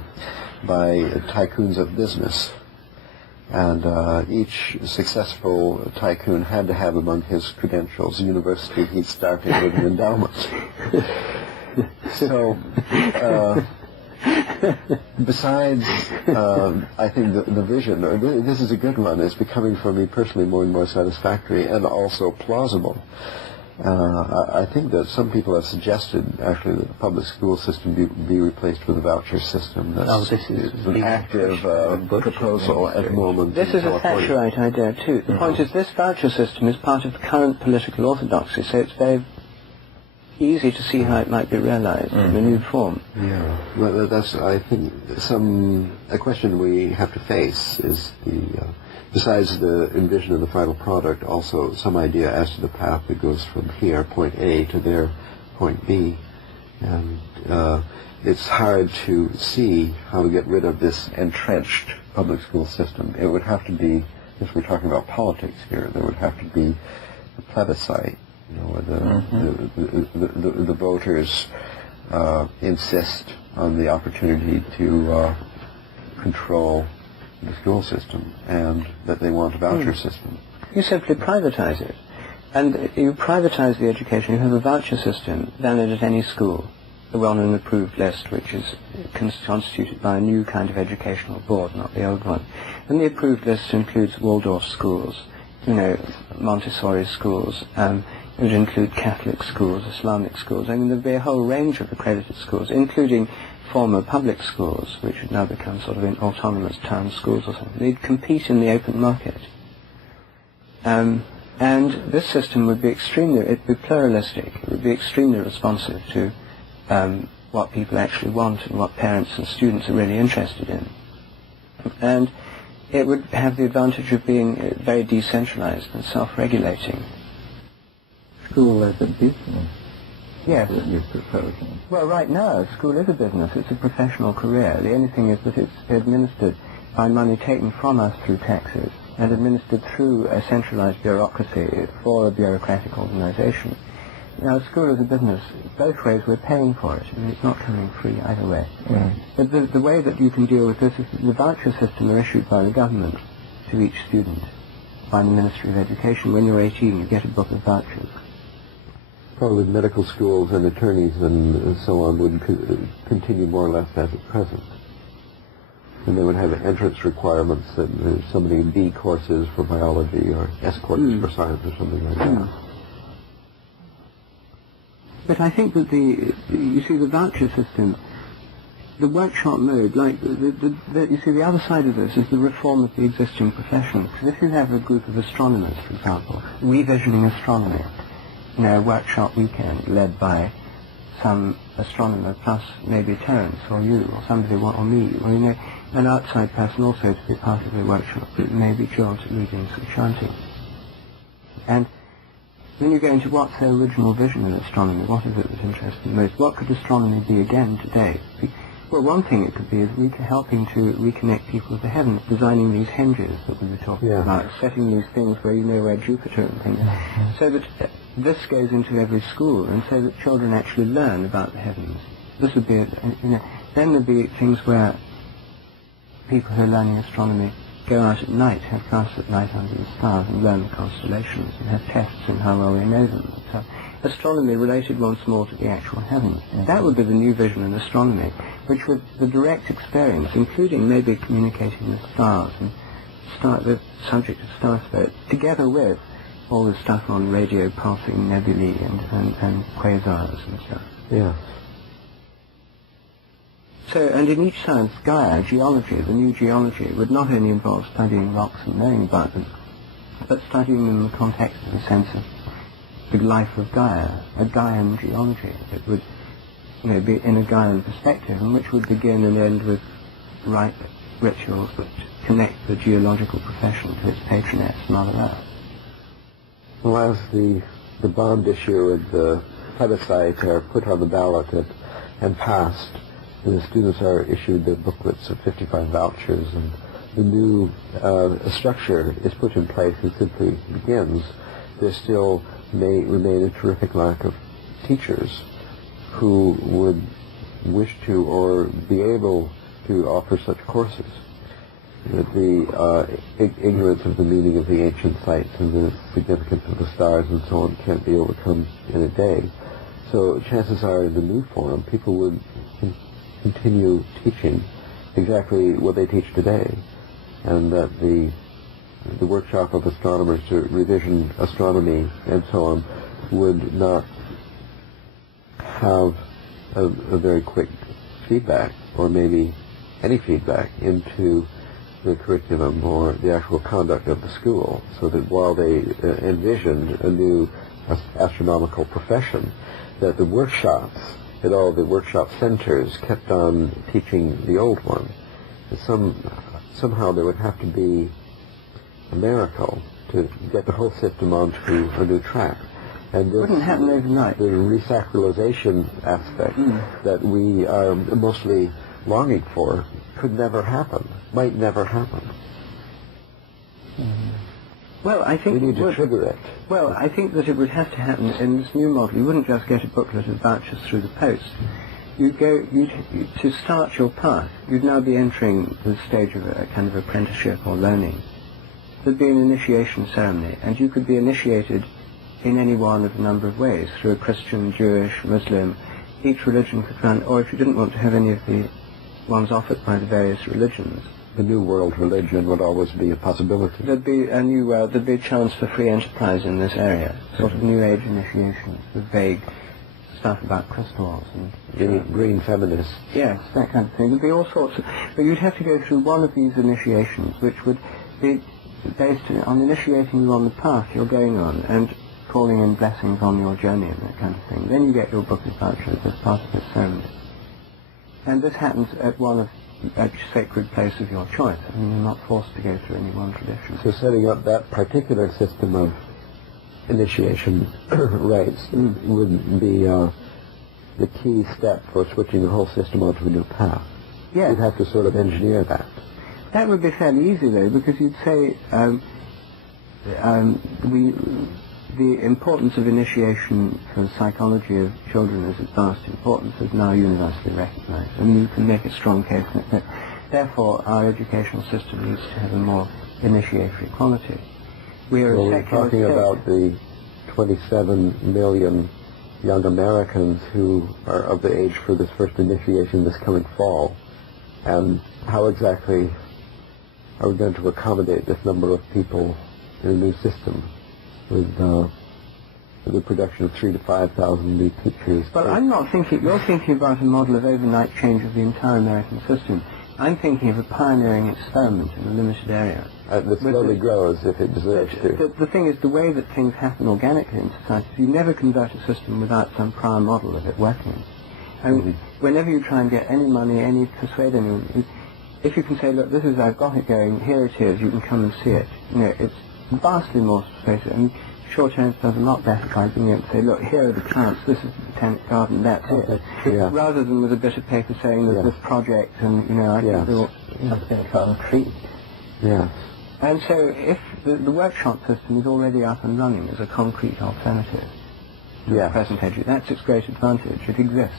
by tycoons of business. And each successful tycoon had to have among his credentials a university he started with an endowment. So, besides, I think the vision, this is a good one, is becoming for me personally more and more satisfactory and also plausible. I think that some people have suggested, actually, that the public school system be replaced with a voucher system. That's this is an active proposal at the moment. This is a Thatcherite idea, too. The point is, this voucher system is part of the current political orthodoxy, so it's very easy to see how it might be realized in a new form. Yeah, well, that's, I think, a question we have to face is besides the envision of the final product, also some idea as to the path that goes from here, point A, to there, point B. And it's hard to see how to get rid of this entrenched public school system. It would have to be, if we're talking about politics here, there would have to be a plebiscite, where the voters insist on the opportunity to control the school system, and that they want a voucher system. You simply privatize it. And you privatize the education. You have a voucher system valid at any school, the well-known approved list, which is constituted by a new kind of educational board, not the old one. And the approved list includes Waldorf schools, Montessori schools, it would include Catholic schools, Islamic schools. I mean, there'd be a whole range of accredited schools, including former public schools, which would now become sort of autonomous town schools or something. They'd compete in the open market. And this system would be it'd be pluralistic. It would be extremely responsive to what people actually want and what parents and students are really interested in. And it would have the advantage of being very decentralized and self-regulating. School as a business. Yes. That you're proposing. Well, right now, school is a business. It's a professional career. The only thing is that it's administered by money taken from us through taxes and administered through a centralized bureaucracy for a bureaucratic organization. Now, school is a business. Both ways, we're paying for it. I mean, it's not coming free either way. Right. But the way that you can deal with this is the voucher system are issued by the government to each student, by the Ministry of Education. When you're 18, you get a book of vouchers. Probably medical schools and attorneys and so on would continue more or less as at present. And they would have entrance requirements that somebody in B courses for biology or S courses for science or something like that. But I think that you see the voucher system, the workshop mode, like you see the other side of this is the reform of the existing professions. Because if you have a group of astronomers, for example, revisioning astronomy, a workshop weekend led by some astronomer plus maybe Terence or you or somebody or me, an outside person also to be part of the workshop. It may be children leading some chanting. And then you go into what's their original vision of astronomy, what is it that interests them most, what could astronomy be again today? Well, one thing it could be is helping to reconnect people with the heavens, designing these henges that we were talking about, setting these things where you know where Jupiter and things, so that this goes into every school, and so that children actually learn about the heavens. This would be, then there'd be things where people who are learning astronomy go out at night, have classes at night under the stars and learn the constellations and have tests in how well they know them. So astronomy related once more to the actual heavens. That would be the new vision in astronomy, which would the direct experience, including maybe communicating with stars and the subject of star spirit, together with all the stuff on radio pulsing nebulae and quasars and stuff. Yes. So, and in each science, Gaia, geology, the new geology, would not only involve studying rocks and knowing about them, but studying them in the context of a sense of the life of Gaia, a Gaian geology that would, be in a Gaian perspective, and which would begin and end with rite rituals that connect the geological profession to its patroness, Mother Earth. Well, as the bond issue and the plebiscite are put on the ballot and passed, and the students are issued the booklets of 55 vouchers, and the new structure is put in place and simply begins, there still may remain a terrific lack of teachers who would wish to or be able to offer such courses. That the ignorance of the meaning of the ancient sites and the significance of the stars and so on can't be overcome in a day. So chances are in the new form, people would continue teaching exactly what they teach today, and that the workshop of astronomers to revision astronomy and so on would not have a very quick feedback, or maybe any feedback, into the curriculum or the actual conduct of the school, so that while they envisioned a new astronomical profession, that the workshops at all the workshop centers kept on teaching the old one. Somehow there would have to be a miracle to get the whole system onto a new track. And this wouldn't happen overnight. The resacralization aspect that we are mostly longing for could never happen, might never happen. Well, I think we need to trigger it. Well, I think that it would have to happen in this new model. You wouldn't just get a booklet of vouchers through the post. To start your path, you'd now be entering the stage of a kind of apprenticeship or learning. There'd be an initiation ceremony, and you could be initiated in any one of a number of ways, through a Christian, Jewish, Muslim. Each religion could run, or if you didn't want to have any of the ones offered by the various religions, the New World religion would always be a possibility. There'd be a new world, there'd be a chance for free enterprise in this area, sort of New Age initiation, with vague stuff about crystals and green feminists. Yes, that kind of thing. There'd be all sorts of, but you'd have to go through one of these initiations, which would be based on initiating you on the path you're going on and calling in blessings on your journey and that kind of thing. Then you get your book of vouchers as part of this ceremony. And this happens at a sacred place of your choice. I mean, you're not forced to go through any one tradition. So setting up that particular system of initiation rites would be the key step for switching the whole system onto a new path. Yes. You'd have to sort of engineer that. That would be fairly easy, though, because you'd say the importance of initiation for the psychology of children as its vast importance is now universally recognized. I mean, you can make a strong case that therefore our educational system needs to have a more initiatory quality. We're talking about the 27 million young Americans who are of the age for this first initiation this coming fall, and how exactly are we going to accommodate this number of people in a new system with the production of 3,000 to 5,000 new teachers? But I'm not thinking, you're thinking about a model of overnight change of the entire American system. I'm thinking of a pioneering experiment in a limited area. That slowly grows if it deserves to. The thing is, the way that things happen organically in society, you never convert a system without some prior model of it working. I mean, whenever you try and get any money, persuade anyone, if you can say, look, this is, I've got it going, here it is, you can come and see it. You know, it's vastly more persuasive. I mean, shorthand does a lot better by being able to say, look, here are the plants, this is the botanic garden, that's it. Yeah. Rather than with a bit of paper saying there's this project and, you know, I think they're all Something concrete. Yes. And so if the workshop system is already up and running as a concrete alternative to the present education, that's its great advantage. It exists.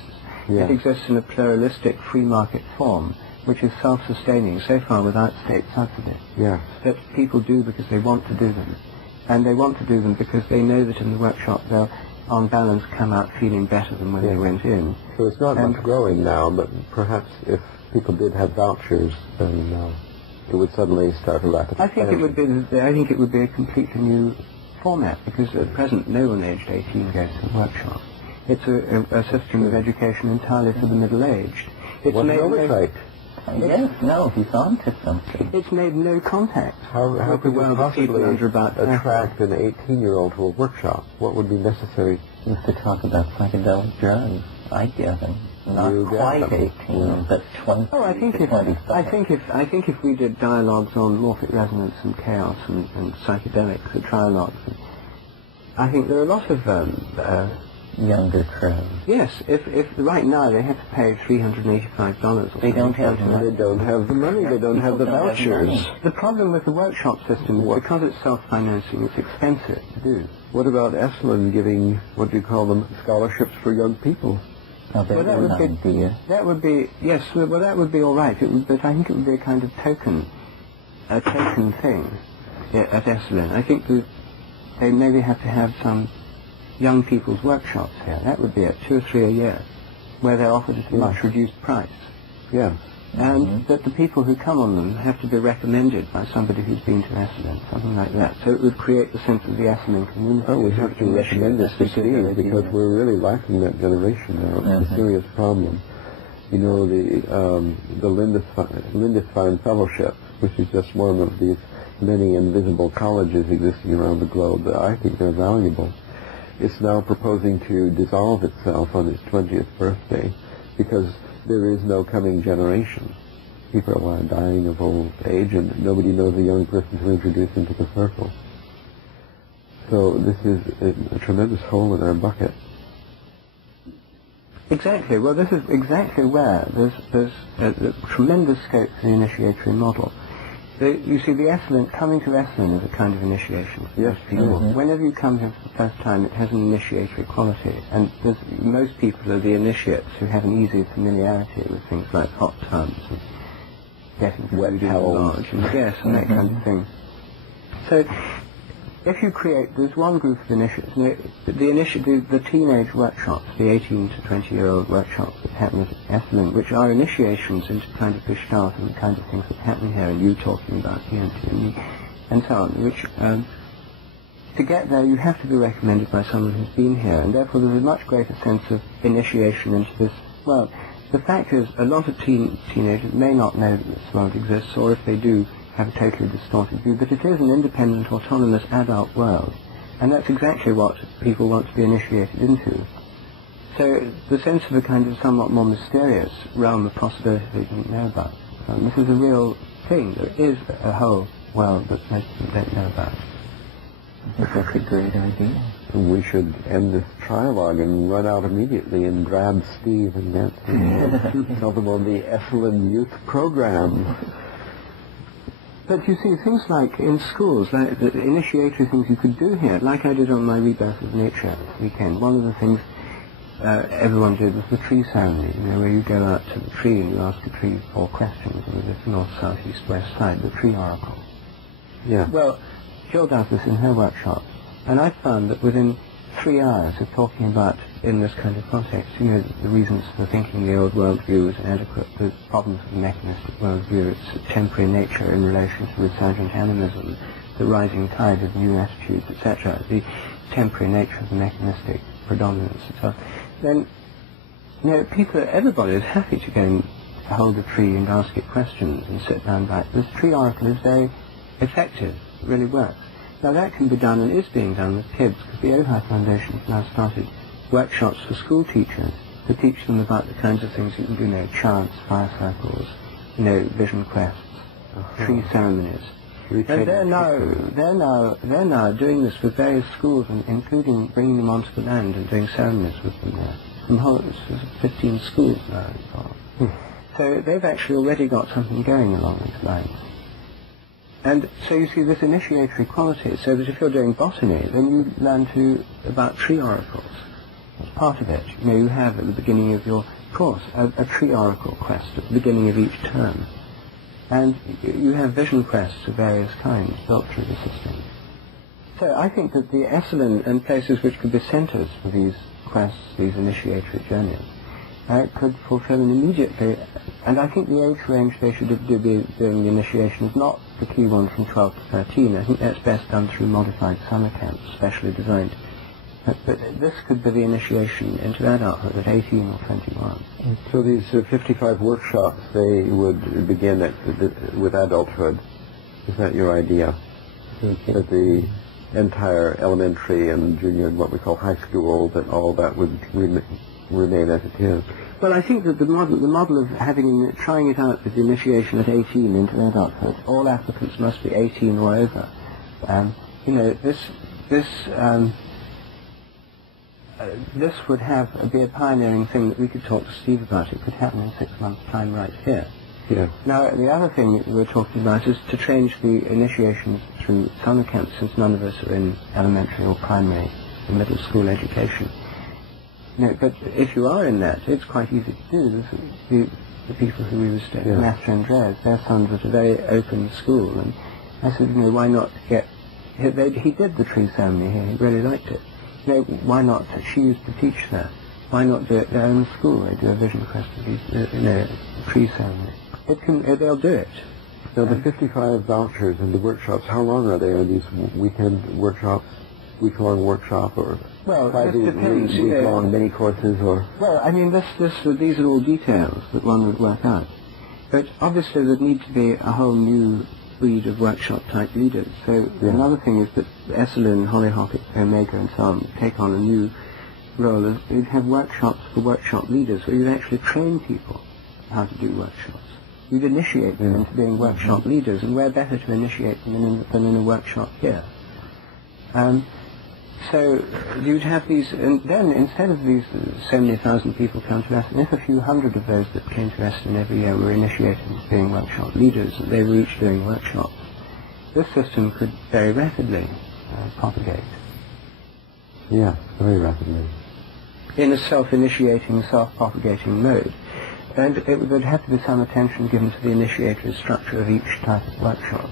Yeah. It exists in a pluralistic free market form, which is self-sustaining so far without state subsidy. Yeah. That people do because they want to do them. And they want to do them because they know that in the workshop they'll, on balance, come out feeling better than when they went in. So it's not much growing now, but perhaps if people did have vouchers, then it would suddenly start a rapid I think it would be. I think it would be a completely new format because at present no one aged 18 goes to the workshop. It's a system of education entirely for the middle-aged. It's What made an oversight. Yes, no, he's on to something. It's made no contact. How with could the you world of people possibly under about attract an 18-year-old to a workshop? What would be necessary? He used to talk about psychedelic drugs. I get him. Not You get quite them. 18, but 20 Oh, I think to 25. I think if we did dialogues on morphic resonance and chaos and psychedelics and trialogues, I think there are a lot of Younger crowd. yes. If right now they have to pay $385. They don't have the They money. don't have the money, they don't have the People don't have vouchers. money. The problem with the workshop system is because it's self-financing, it's expensive to do. What about Esalen giving, what do you call them, scholarships for young people? Now, there's that an would be- idea. That would be, yes, well that would be all right, but I think it would be a kind of token thing at Esalen. I think that they maybe have to have some young people's workshops here. That would be it, 2 or 3 a year, where they're offered at a much reduced price. Yeah. And that the people who come on them have to be recommended by somebody who's been to Esalen, something like that. So it would create the sense of the Esalen community. Oh, we have to recommend this to Steve because we're really lacking that generation now. It's a serious problem. You know, the Lindisfarne Fellowship, which is just one of these many invisible colleges existing around the globe, I think they're valuable. It's now proposing to dissolve itself on its 20th birthday because there is no coming generation. People are dying of old age and nobody knows a young person to introduce into the circle. So this is a tremendous hole in our bucket. Exactly. Well, this is exactly where there's a tremendous scope for the initiatory model. You see, the Esalen, coming to Esalen is a kind of initiation for most people. Whenever you come here for the first time, it has an initiatory quality. And most people are the initiates who have an easy familiarity with things like hot tubs and getting to wet towels and gas and that kind of thing. So, if you create, there's one group of initiates, the teenage workshops, the 18 to 20-year-old workshops that happen at Esalen, which are initiations into kind of Gestalt and the kind of things that happen here, and you talking about EMT and so on, which, to get there you have to be recommended by someone who's been here, and therefore there's a much greater sense of initiation into this. Well, the fact is, a lot of teenagers may not know that this world exists, or if they do, have a totally distorted view, but it is an independent, autonomous adult world, and that's exactly what people want to be initiated into. So the sense of a kind of somewhat more mysterious realm of possibility they didn't know about. This is a real thing. There is a whole world that most people don't know about. I think that's a great idea. We should end this trialogue and run out immediately and grab Steve and Nancy. Tell them on the Esalen Youth Program. But you see, things like in schools, like the initiatory things you could do here, like I did on my Rebirth of Nature weekend. One of the things everyone did was the tree ceremony, you know, where you go out to the tree and you ask the tree 4 questions, and it's north, south, east, west side, the tree oracle. Yeah. Well, Jill does this in her workshops, and I found that within 3 hours of talking about, in this kind of context, you know, the reasons for thinking the old worldview is inadequate, the problems of the mechanistic worldview, its temporary nature in relation to resurgent animism, the rising tide of new attitudes, etc., the temporary nature of the mechanistic predominance, and so on, then, you know, everybody is happy to go and hold a tree and ask it questions and sit down back. This tree oracle is very effective, it really works. Now that can be done and is being done with kids, because the Ojai Foundation has now started workshops for school teachers to teach them about the kinds of things you can do, chants, fire circles, vision quests, tree ceremonies. And they're now doing this with various schools, and including bringing them onto the land and doing ceremonies with them there. Some whole 15 schools now involved. So they've actually already got something going along these lines. And so you see this initiatory quality, so that if you're doing botany, then you learn about tree oracles. That's part of it. You have at the beginning of your course a tree oracle quest at the beginning of each term. And you have vision quests of various kinds built through the system. So I think that the Esalen and places which could be centres for these quests, these initiatory journeys, could fulfill an immediately, and I think the age range they should be doing the initiation is not the key one from 12 to 13. I think that's best done through modified summer camps, specially designed. But this could be the initiation into adulthood at 18 or 21. So these 55 workshops, they would begin with adulthood. Is that your idea? That the entire elementary and junior and what we call high school, that all that would remain as it is? Well, I think that the model of trying it out with the initiation at 18 into adulthood, all applicants must be 18 or over. This would be a pioneering thing that we could talk to Steve about. It could happen in 6 months' time right here. Yeah. Now, the other thing that we're talking about is to change the initiation through summer camps, since none of us are in elementary or primary or middle school education. But if you are in that, it's quite easy to do. The people who we were studying, Master Andreas, their sons at a very open school, and I said, why not he did the tree ceremony here, he really liked it. Why not? She used to teach that. Why not do it there in school? They do a vision quest of these, tree ceremony. They'll do it. So the 55 vouchers and the workshops, how long are they? Are these weekend workshops, week-long workshop, or 5 week-long mini courses, or? Well, I mean, these are all details that one would work out. But obviously there'd need to be a whole new breed of workshop-type leaders. So another thing is that Esalen, Hollyhock, Omega, and so on take on a new role. You'd have workshops for workshop leaders, where you'd actually train people how to do workshops. You'd initiate them into being workshop leaders, and where better to initiate them than in a workshop here. So you'd have these, and then instead of these so many thousand people come to Esalen, if a few hundred of those that came to Esalen every year were initiated as being workshop leaders, and they were each doing workshops, this system could very rapidly propagate. Yeah, very rapidly. In a self-initiating, self-propagating mode. And there'd have to be some attention given to the initiatory structure of each type of workshop.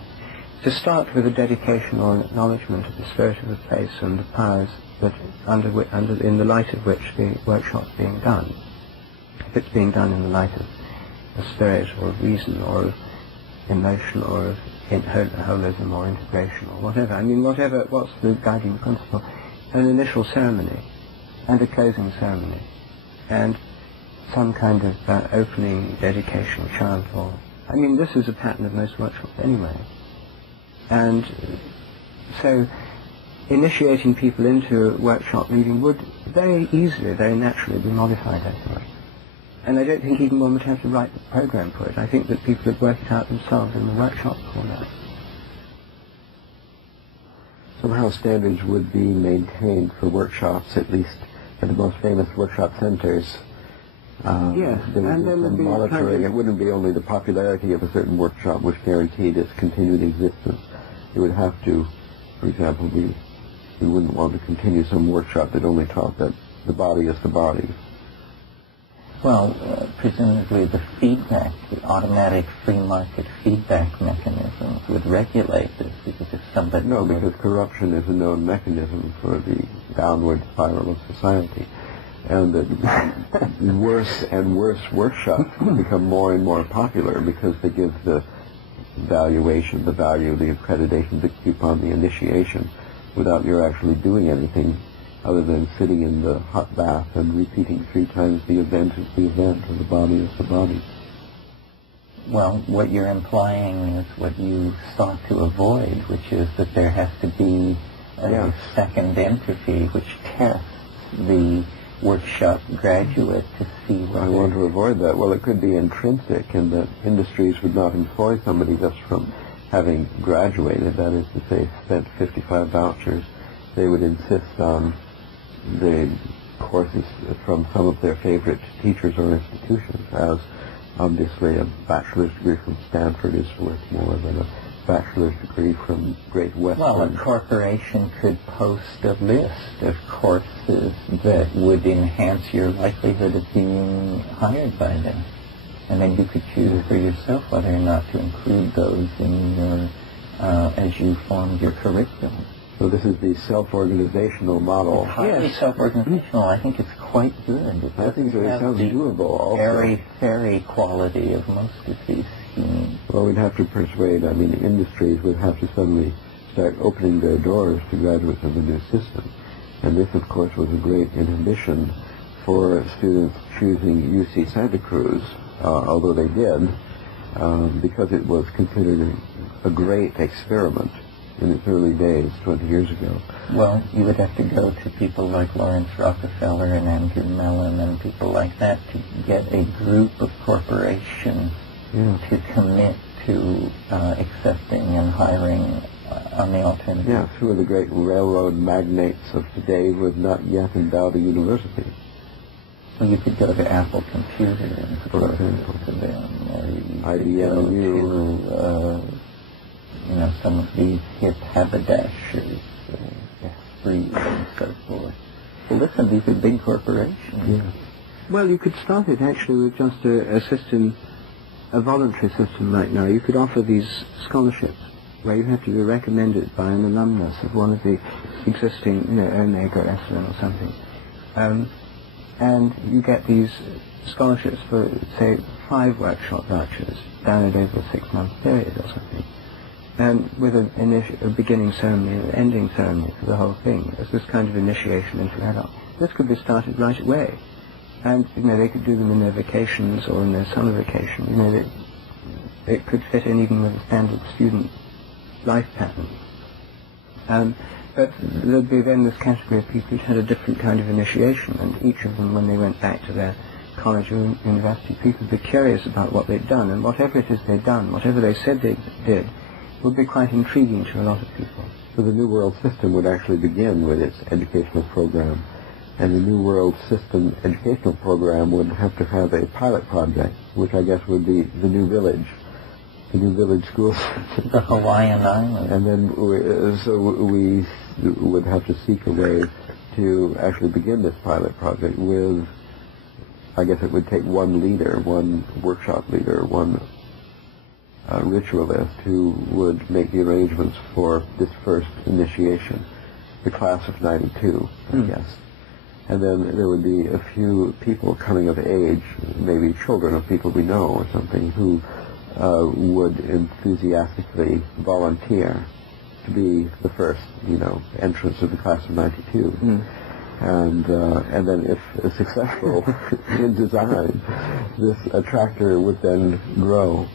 To start with a dedication or an acknowledgement of the spirit of the place and the powers that in the light of which the workshop's being done. If it's being done in the light of a spirit or of reason or of emotion or of holism or integration or whatever. I mean, what's the guiding principle? An initial ceremony and a closing ceremony and some kind of opening, dedication, chant, or... I mean, this is a pattern of most workshops anyway. And so initiating people into workshop leading would very easily, very naturally be modified, I think. And I don't think even one would have to write the program for it. I think that people would work it out themselves in the workshop corner. Somehow standards would be maintained for workshops, at least at the most famous workshop centers. Yes, there would and be then some monitoring. It wouldn't be only the popularity of a certain workshop which guaranteed its continued existence. It would have to, for example, we wouldn't want to continue some workshop that only taught that the body is the body. Well, presumably the feedback, the automatic free market feedback mechanisms would regulate this, because if somebody... No, because corruption is a known mechanism for the downward spiral of society. And that worse and worse workshops become more and more popular because they give the valuation, the value, the accreditation, the coupon, the initiation, without your actually doing anything other than sitting in the hot bath and repeating 3 times the event is the event, and the body is the body. Well, what you're implying is what you sought to avoid, which is that there has to be a second entity which tests the workshop graduate to see what I want to avoid that. Well, it could be intrinsic in that industries would not employ somebody just from having graduated, that is to say, spent 55 vouchers. They would insist on the courses from some of their favorite teachers or institutions, as obviously a bachelor's degree from Stanford is worth more than a bachelor's degree from Great Western. Well, a corporation could post a list of courses that would enhance your likelihood of being hired by them. And then you could choose for yourself whether or not to include those in your, as you formed your curriculum. So this is the self-organizational model. Highly self-organizational. I think it's quite good. I think so. It sounds doable also. Very quality of most of these schemes. Well, we'd have to persuade, industries would have to suddenly start opening their doors to graduates of the new system. And this, of course, was a great inhibition for students choosing UC Santa Cruz, although they did, because it was considered a great experiment in its early days, 20 years ago. Well, you would have to go to people like Lawrence Rockefeller and Andrew Mellon and people like that to get a group of corporations to commit to accepting and hiring on the alternative. Yeah, two of the great railroad magnates of today would not yet endowed a university. Well, you could go to Apple Computer and for example to them, or you could go to some of these hip haberdashers, Esprit and so forth. Well, listen, these are big corporations. Yeah. Well, you could start it actually with just a system, a voluntary system right now. You could offer these scholarships where you have to be recommended by an alumnus of one of the existing, Omega or Epsilon or something. And you get these scholarships for, say, 5 workshop vouchers, down over a 6-month period or something. And with a beginning ceremony and an ending ceremony for the whole thing, as this kind of initiation into adult. This could be started right away. And, they could do them in their vacations or in their summer vacation. It could fit in even with a standard student life pattern. But there'd be then this category of people who'd had a different kind of initiation, and each of them, when they went back to their college or university, people would be curious about what they'd done, and whatever it is they'd done, whatever they said they did, would be quite intriguing to a lot of people. So the New World System would actually begin with its educational program, and the New World System educational program would have to have a pilot project, which I guess would be the New Village. The New Village School System. The Hawaiian Islands. And then we would have to seek a way to actually begin this pilot project with, I guess it would take one leader, one workshop leader, one ritualist who would make the arrangements for this first initiation, the class of 92, I guess. And then there would be a few people coming of age, maybe children of people we know or something, who would enthusiastically volunteer to be the first, entrance of the class of 92. And then if successful in design, this attractor would then grow.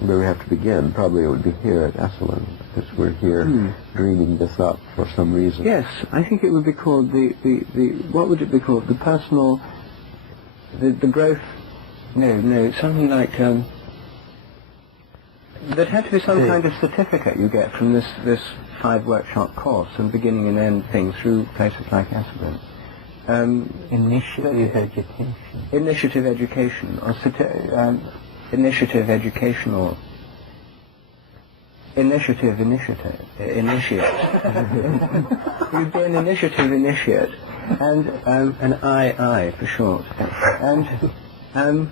Where we have to begin, probably it would be here at Esalen, because we're here dreaming this up for some reason. Yes, I think it would be called what would it be called? The personal, the growth, no, something like, there'd have to be some kind of certificate you get from this 5-workshop course, and beginning and end thing through places like Esalen. Initiative education. Initiative education, or initiative educational. Initiate. You'd be an initiative initiate, and an II for short. And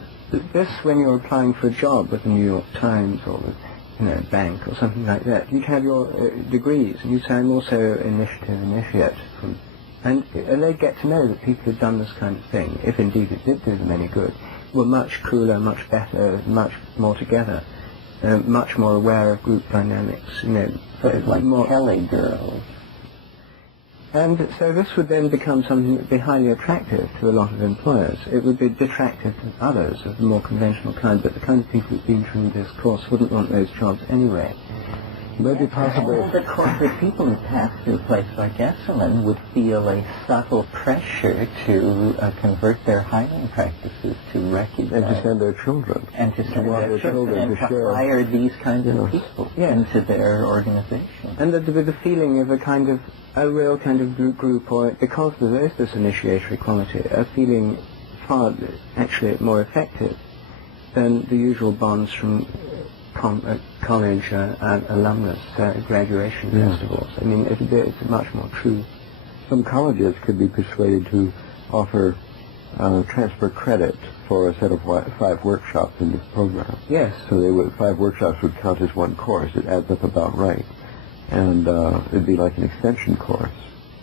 this, when you're applying for a job with the New York Times or with, a bank or something like that, you'd have your degrees, and you'd say, I'm also initiative initiate. And they'd get to know that people who'd done this kind of thing, if indeed it did do them any good, were much cooler, much better, much more together, much more aware of group dynamics, sort of like more Kelly girls. And so this would then become something that would be highly attractive to a lot of employers. It would be detractive to others of the more conventional kind, but the kind of people who've been through this course wouldn't want those jobs anyway. maybe possibly. All the corporate people who pass through a place like Esalen would feel a subtle pressure to convert their hiring practices to recognize. And to send their children. And to send want their children and to share. hire these kinds of people into their organization. And with the feeling of a real kind of group, or because there is this initiatory quality, a feeling far actually more effective than the usual bonds from college alumnus graduation festivals. I mean, it's much more true. Some colleges could be persuaded to offer transfer credit for a set of 5 workshops in this program. Yes. So 5 workshops would count as one course. It adds up about right. And it'd be like an extension course,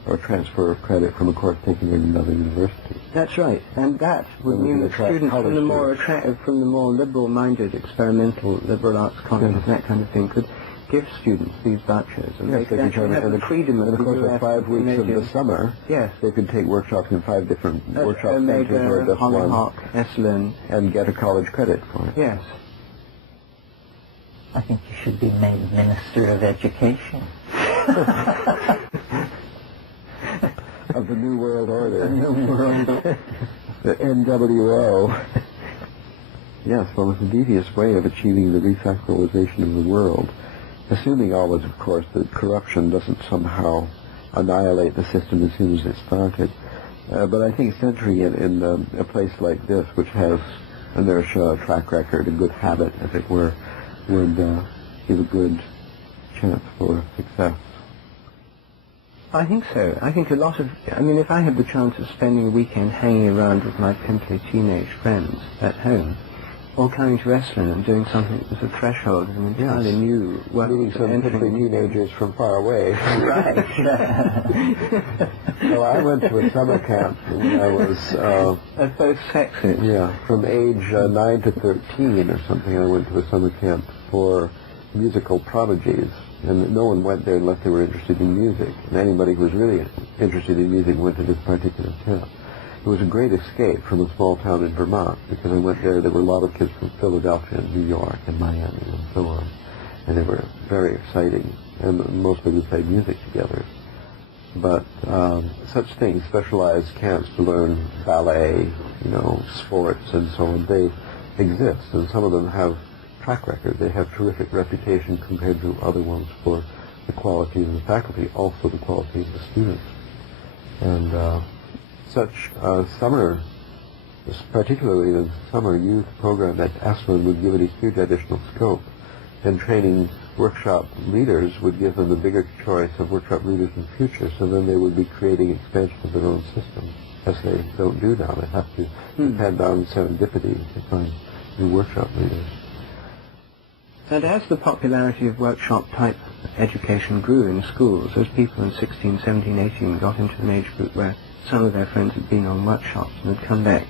or transfer of credit from a course taken in another university. That's right, and that would mean that students from the more from the more liberal-minded, experimental liberal arts colleges, that kind of thing, could give students these vouchers, and they could actually have the freedom of of course, for 5 weeks of the summer, yes, they could take workshops in 5 different workshop centers or just one, Esalen, and get a college credit for it. Yes. I think you should be made Minister of Education. Of the New World Order. The New World Order. The NWO. Yes, well, it's a devious way of achieving the resacralization of the world, assuming always, of course, that corruption doesn't somehow annihilate the system as soon as it started. But I think centering it in a place like this, which has inertia, a track record, a good habit, as it were, would give a good chance for success. I think so. I think if I had the chance of spending a weekend hanging around with my pimply teenage friends at home, or coming to Esalen and doing something that was a threshold of an entirely new world. Meeting some pimply teenagers from far away. Right. Well, I went to a summer camp when I was... of both sexes. Yeah, from age 9 to 13 or something, I went to a summer camp for musical prodigies. And no one went there unless they were interested in music. And anybody who was really interested in music went to this particular camp. It was a great escape from a small town in Vermont, because I went there were a lot of kids from Philadelphia and New York and Miami and so on. And they were very exciting. And mostly we played music together. But such things, specialized camps to learn ballet, sports and so on, they exist. And some of them have track record. They have terrific reputation compared to other ones for the quality of the faculty, also the quality of the students. And such summer, particularly the summer youth program at Esalen, would give it a huge additional scope. And training workshop leaders would give them a bigger choice of workshop leaders in the future, so then they would be creating expansion of their own systems, as they don't do now. They have to depend on serendipity to find new workshop leaders. And as the popularity of workshop-type education grew in schools, as people in 16, 17, 18 got into an age group where some of their friends had been on workshops and had come back,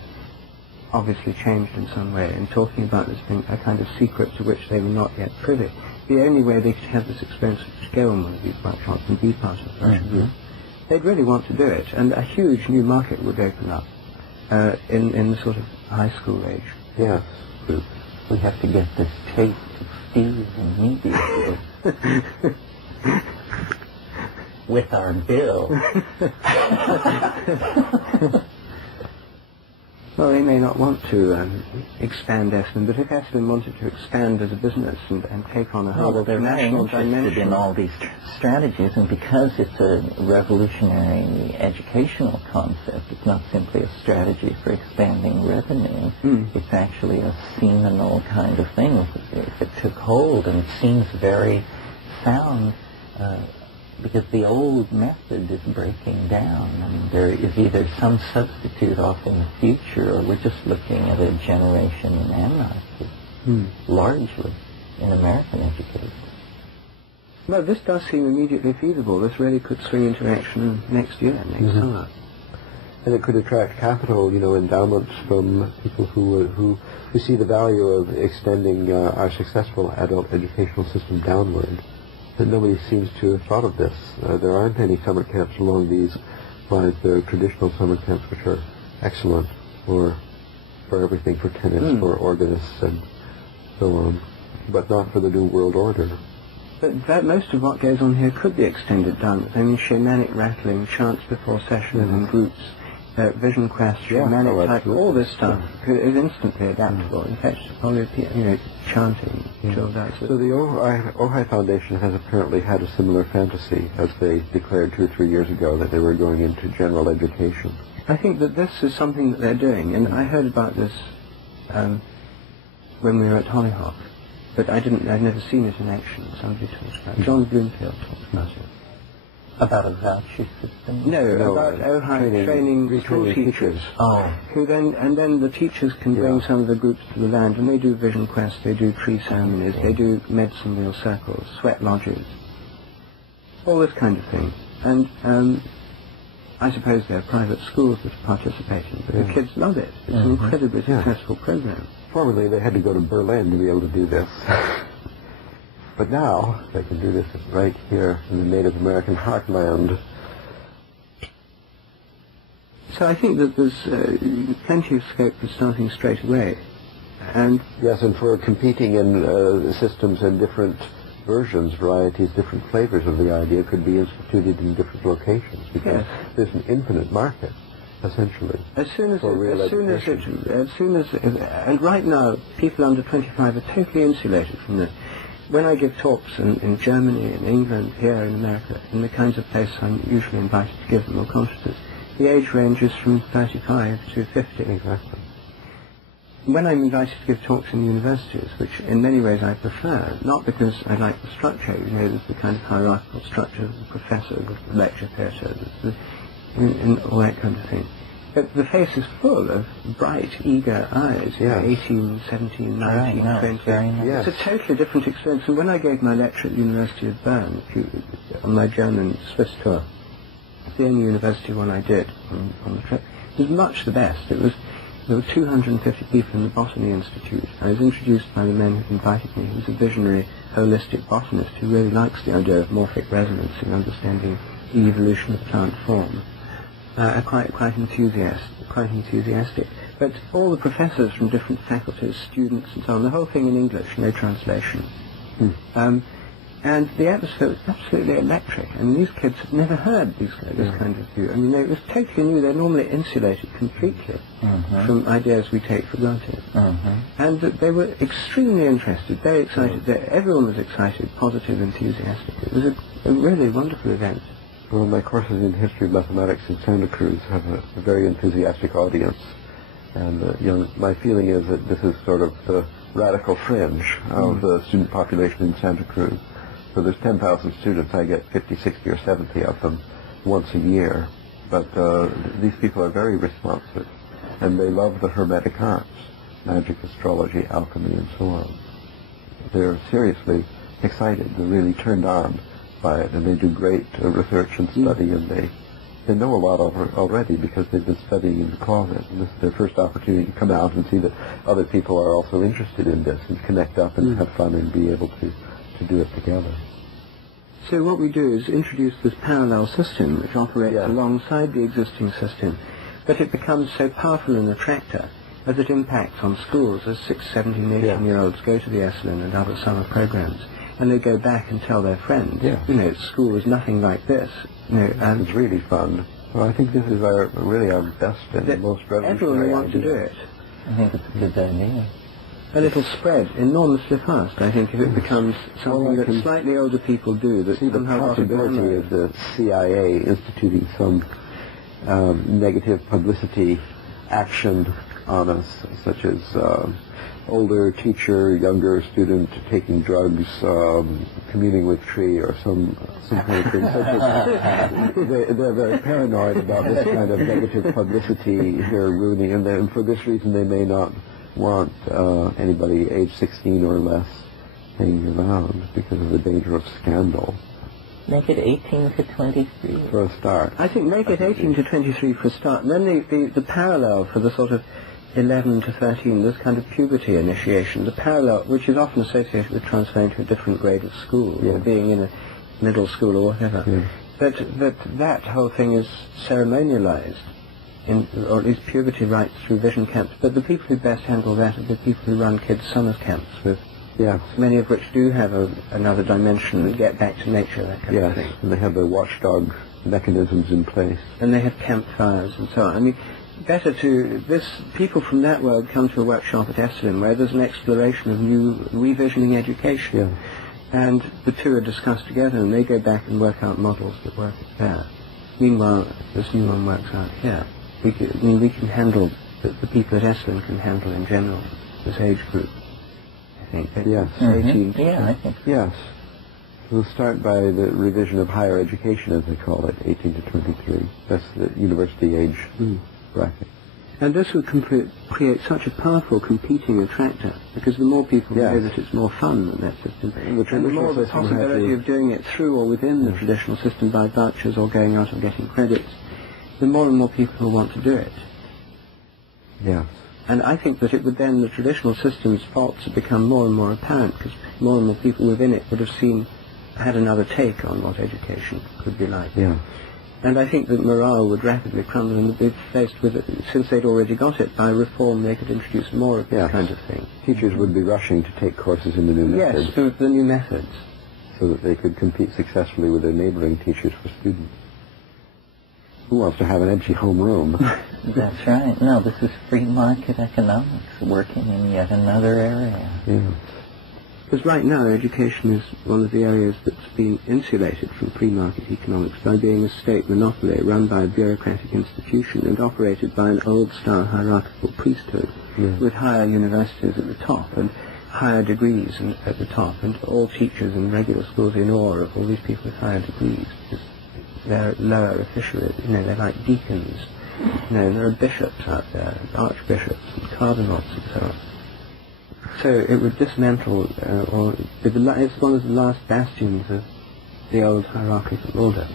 obviously changed in some way, and talking about this being a kind of secret to which they were not yet privy, the only way they could have this experience was to go on one of these workshops and be part of such a group. They'd really want to do it, and a huge new market would open up in the sort of high school age. Yes. Group. We have to get this tape to Steve immediately. With our bill. Well, they may not want to expand Esalen, but if Esalen wanted to expand as a business and take on a whole they're very national interested dimension in all these strategies, and because it's a revolutionary educational concept, it's not simply a strategy for expanding revenue. It's actually a seminal kind of thing. If it took hold, and it seems very sound, because the old method is breaking down. I mean, there is either some substitute off in the future, or we're just looking at a generation in anarchy, largely, in American education. Well, this does seem immediately feasible. This really could swing into action next year, next summer. And it could attract capital, endowments from people who see the value of extending our successful adult educational system downward. But nobody seems to have thought of this. There aren't any summer camps along these lines. There are traditional summer camps which are excellent for everything, for tennis, for organists, and so on, but not for the New World Order. But that most of what goes on here could be extended down. I mean, shamanic rattling, chants before sessions in groups, vision quest, shamanic type, all this stuff is instantly adaptable. In fact, only, chanting, chilled out. So the Ojai Foundation has apparently had a similar fantasy as they declared 2 or 3 years ago that they were going into general education. I think that this is something that they're doing, and I heard about this when we were at Hollyhock, but I'd never seen it in action. Somebody talked about it. John Bloomfield talked about it. About a voucher system? No, about Ojai training school teachers. Oh. Who then the teachers can bring some of the groups to the land, and they do vision quests, they do tree ceremonies, they do medicine wheel circles, sweat lodges, all this kind of thing. And I suppose there are private schools that are participating, but the kids love it. It's an incredibly successful program. Formerly they had to go to Berlin to be able to do this. But now they can do this right here in the Native American heartland. So I think that there's plenty of scope for starting straight away. And yes, and for competing in systems and different versions, varieties, different flavors of the idea could be instituted in different locations, because there's an infinite market, essentially. And right now, people under 25 are totally insulated from this. When I give talks in Germany, in England, here in America, in the kinds of places I'm usually invited to give them, or conferences, the age range is from 35 to 50. Exactly. When I'm invited to give talks in universities, which in many ways I prefer, not because I like the structure, there's the kind of hierarchical structure of the professor, the lecture theatre, and all that kind of thing. But the face is full of bright, eager eyes, 18, 17, 19, 20. Yes. It's a totally different experience. And when I gave my lecture at the University of Bern, on my German Swiss tour, the only university one I did on the trip, it was much the best. There were 250 people in the Botany Institute. I was introduced by the man who invited me. He was a visionary, holistic botanist who really likes the idea of morphic resonance and understanding the evolution of plant form. Quite enthusiastic. But all the professors from different faculties, students and so on, the whole thing in English, no translation. And the atmosphere was absolutely electric, and these kids had never heard this kind of view. I mean, it was totally new. They're normally insulated completely from ideas we take for granted. And they were extremely interested, very excited. Everyone was excited, positive, enthusiastic. It was a really wonderful event. Well, my courses in history of mathematics in Santa Cruz have a very enthusiastic audience. And my feeling is that this is sort of the radical fringe of the student population in Santa Cruz. So there's 10,000 students. I get 50, 60, or 70 of them once a year. But these people are very responsive, and they love the hermetic arts, magic, astrology, alchemy, and so on. They're seriously excited. They're really turned on by it, and they do great research and study, and they know a lot already because they've been studying in the closet. And this is their first opportunity to come out and see that other people are also interested in this and connect up and have fun and be able to do it together. So what we do is introduce this parallel system which operates alongside the existing system, but it becomes so powerful an attractor as it impacts on schools as 6, 17, 18-year-olds go to the Esalen and other summer programs, and they go back and tell their friends, school was nothing like this. And it's really fun. Well, I think this is really our best and most revolutionary everyone will want to do it. I think it's a good idea. And it'll spread enormously fast, I think, if it becomes something that slightly older people do. That see the possibility of the CIA instituting some negative publicity action on us, such as older teacher, younger student taking drugs, communing with tree, or some kind of thing. Such as they're very paranoid about this kind of negative publicity here ruining, and for this reason they may not want anybody age 16 or less hanging around because of the danger of scandal. Make it 18 to 23. For a start. I think make it 18 to 23 for a start. And then the parallel for the sort of 11 to 13, this kind of puberty initiation, the parallel, which is often associated with transferring to a different grade of school, or being in a middle school or whatever. That whole thing is ceremonialized, or at least puberty rites through vision camps. But the people who best handle that are the people who run kids' summer camps with Yes. Many of which do have another dimension and get back to nature, that kind of Yes, thing. and they have the watchdog mechanisms in place. And they have campfires and so on. I mean, people from that world come to a workshop at Esalen where there's an exploration of new revisioning education. Yeah. And the two are discussed together and they go back and work out models that work there. Meanwhile, this new one works out here. We can handle, the people at Esalen can handle in general this age group, I think. Yes. 18 to Yeah, I think. Yes. We'll start by the revision of higher education, as they call it, 18 to 23. That's the university age bracket. And this would create such a powerful competing attractor, because the more people know that it's more fun than that system, and the more the possibility of doing it through or within the traditional system by vouchers or going out and getting credits, the more and more people will want to do it. Yes. And I think that it would then, the traditional system's faults have become more and more apparent, because more and more people within it would have had another take on what education could be like. Yeah. And I think that morale would rapidly crumble and would be faced with it, since they'd already got it, by reform they could introduce more of this kind of thing. Teachers would be rushing to take courses in the new methods. Yes, through the new methods. So that they could compete successfully with their neighboring teachers for students. Who wants to have an empty homeroom? That's right. No, this is free market economics working in yet another area. Yeah. Because right now education is one of the areas that's been insulated from free market economics by being a state monopoly run by a bureaucratic institution and operated by an old-style hierarchical priesthood with higher universities at the top and higher degrees at the top, and all teachers in regular schools in awe of all these people with higher degrees because they're lower officially, they're like deacons. There are bishops out there, archbishops and cardinals and so on. So it would dismantle, it's one of the last bastions of the old hierarchical order.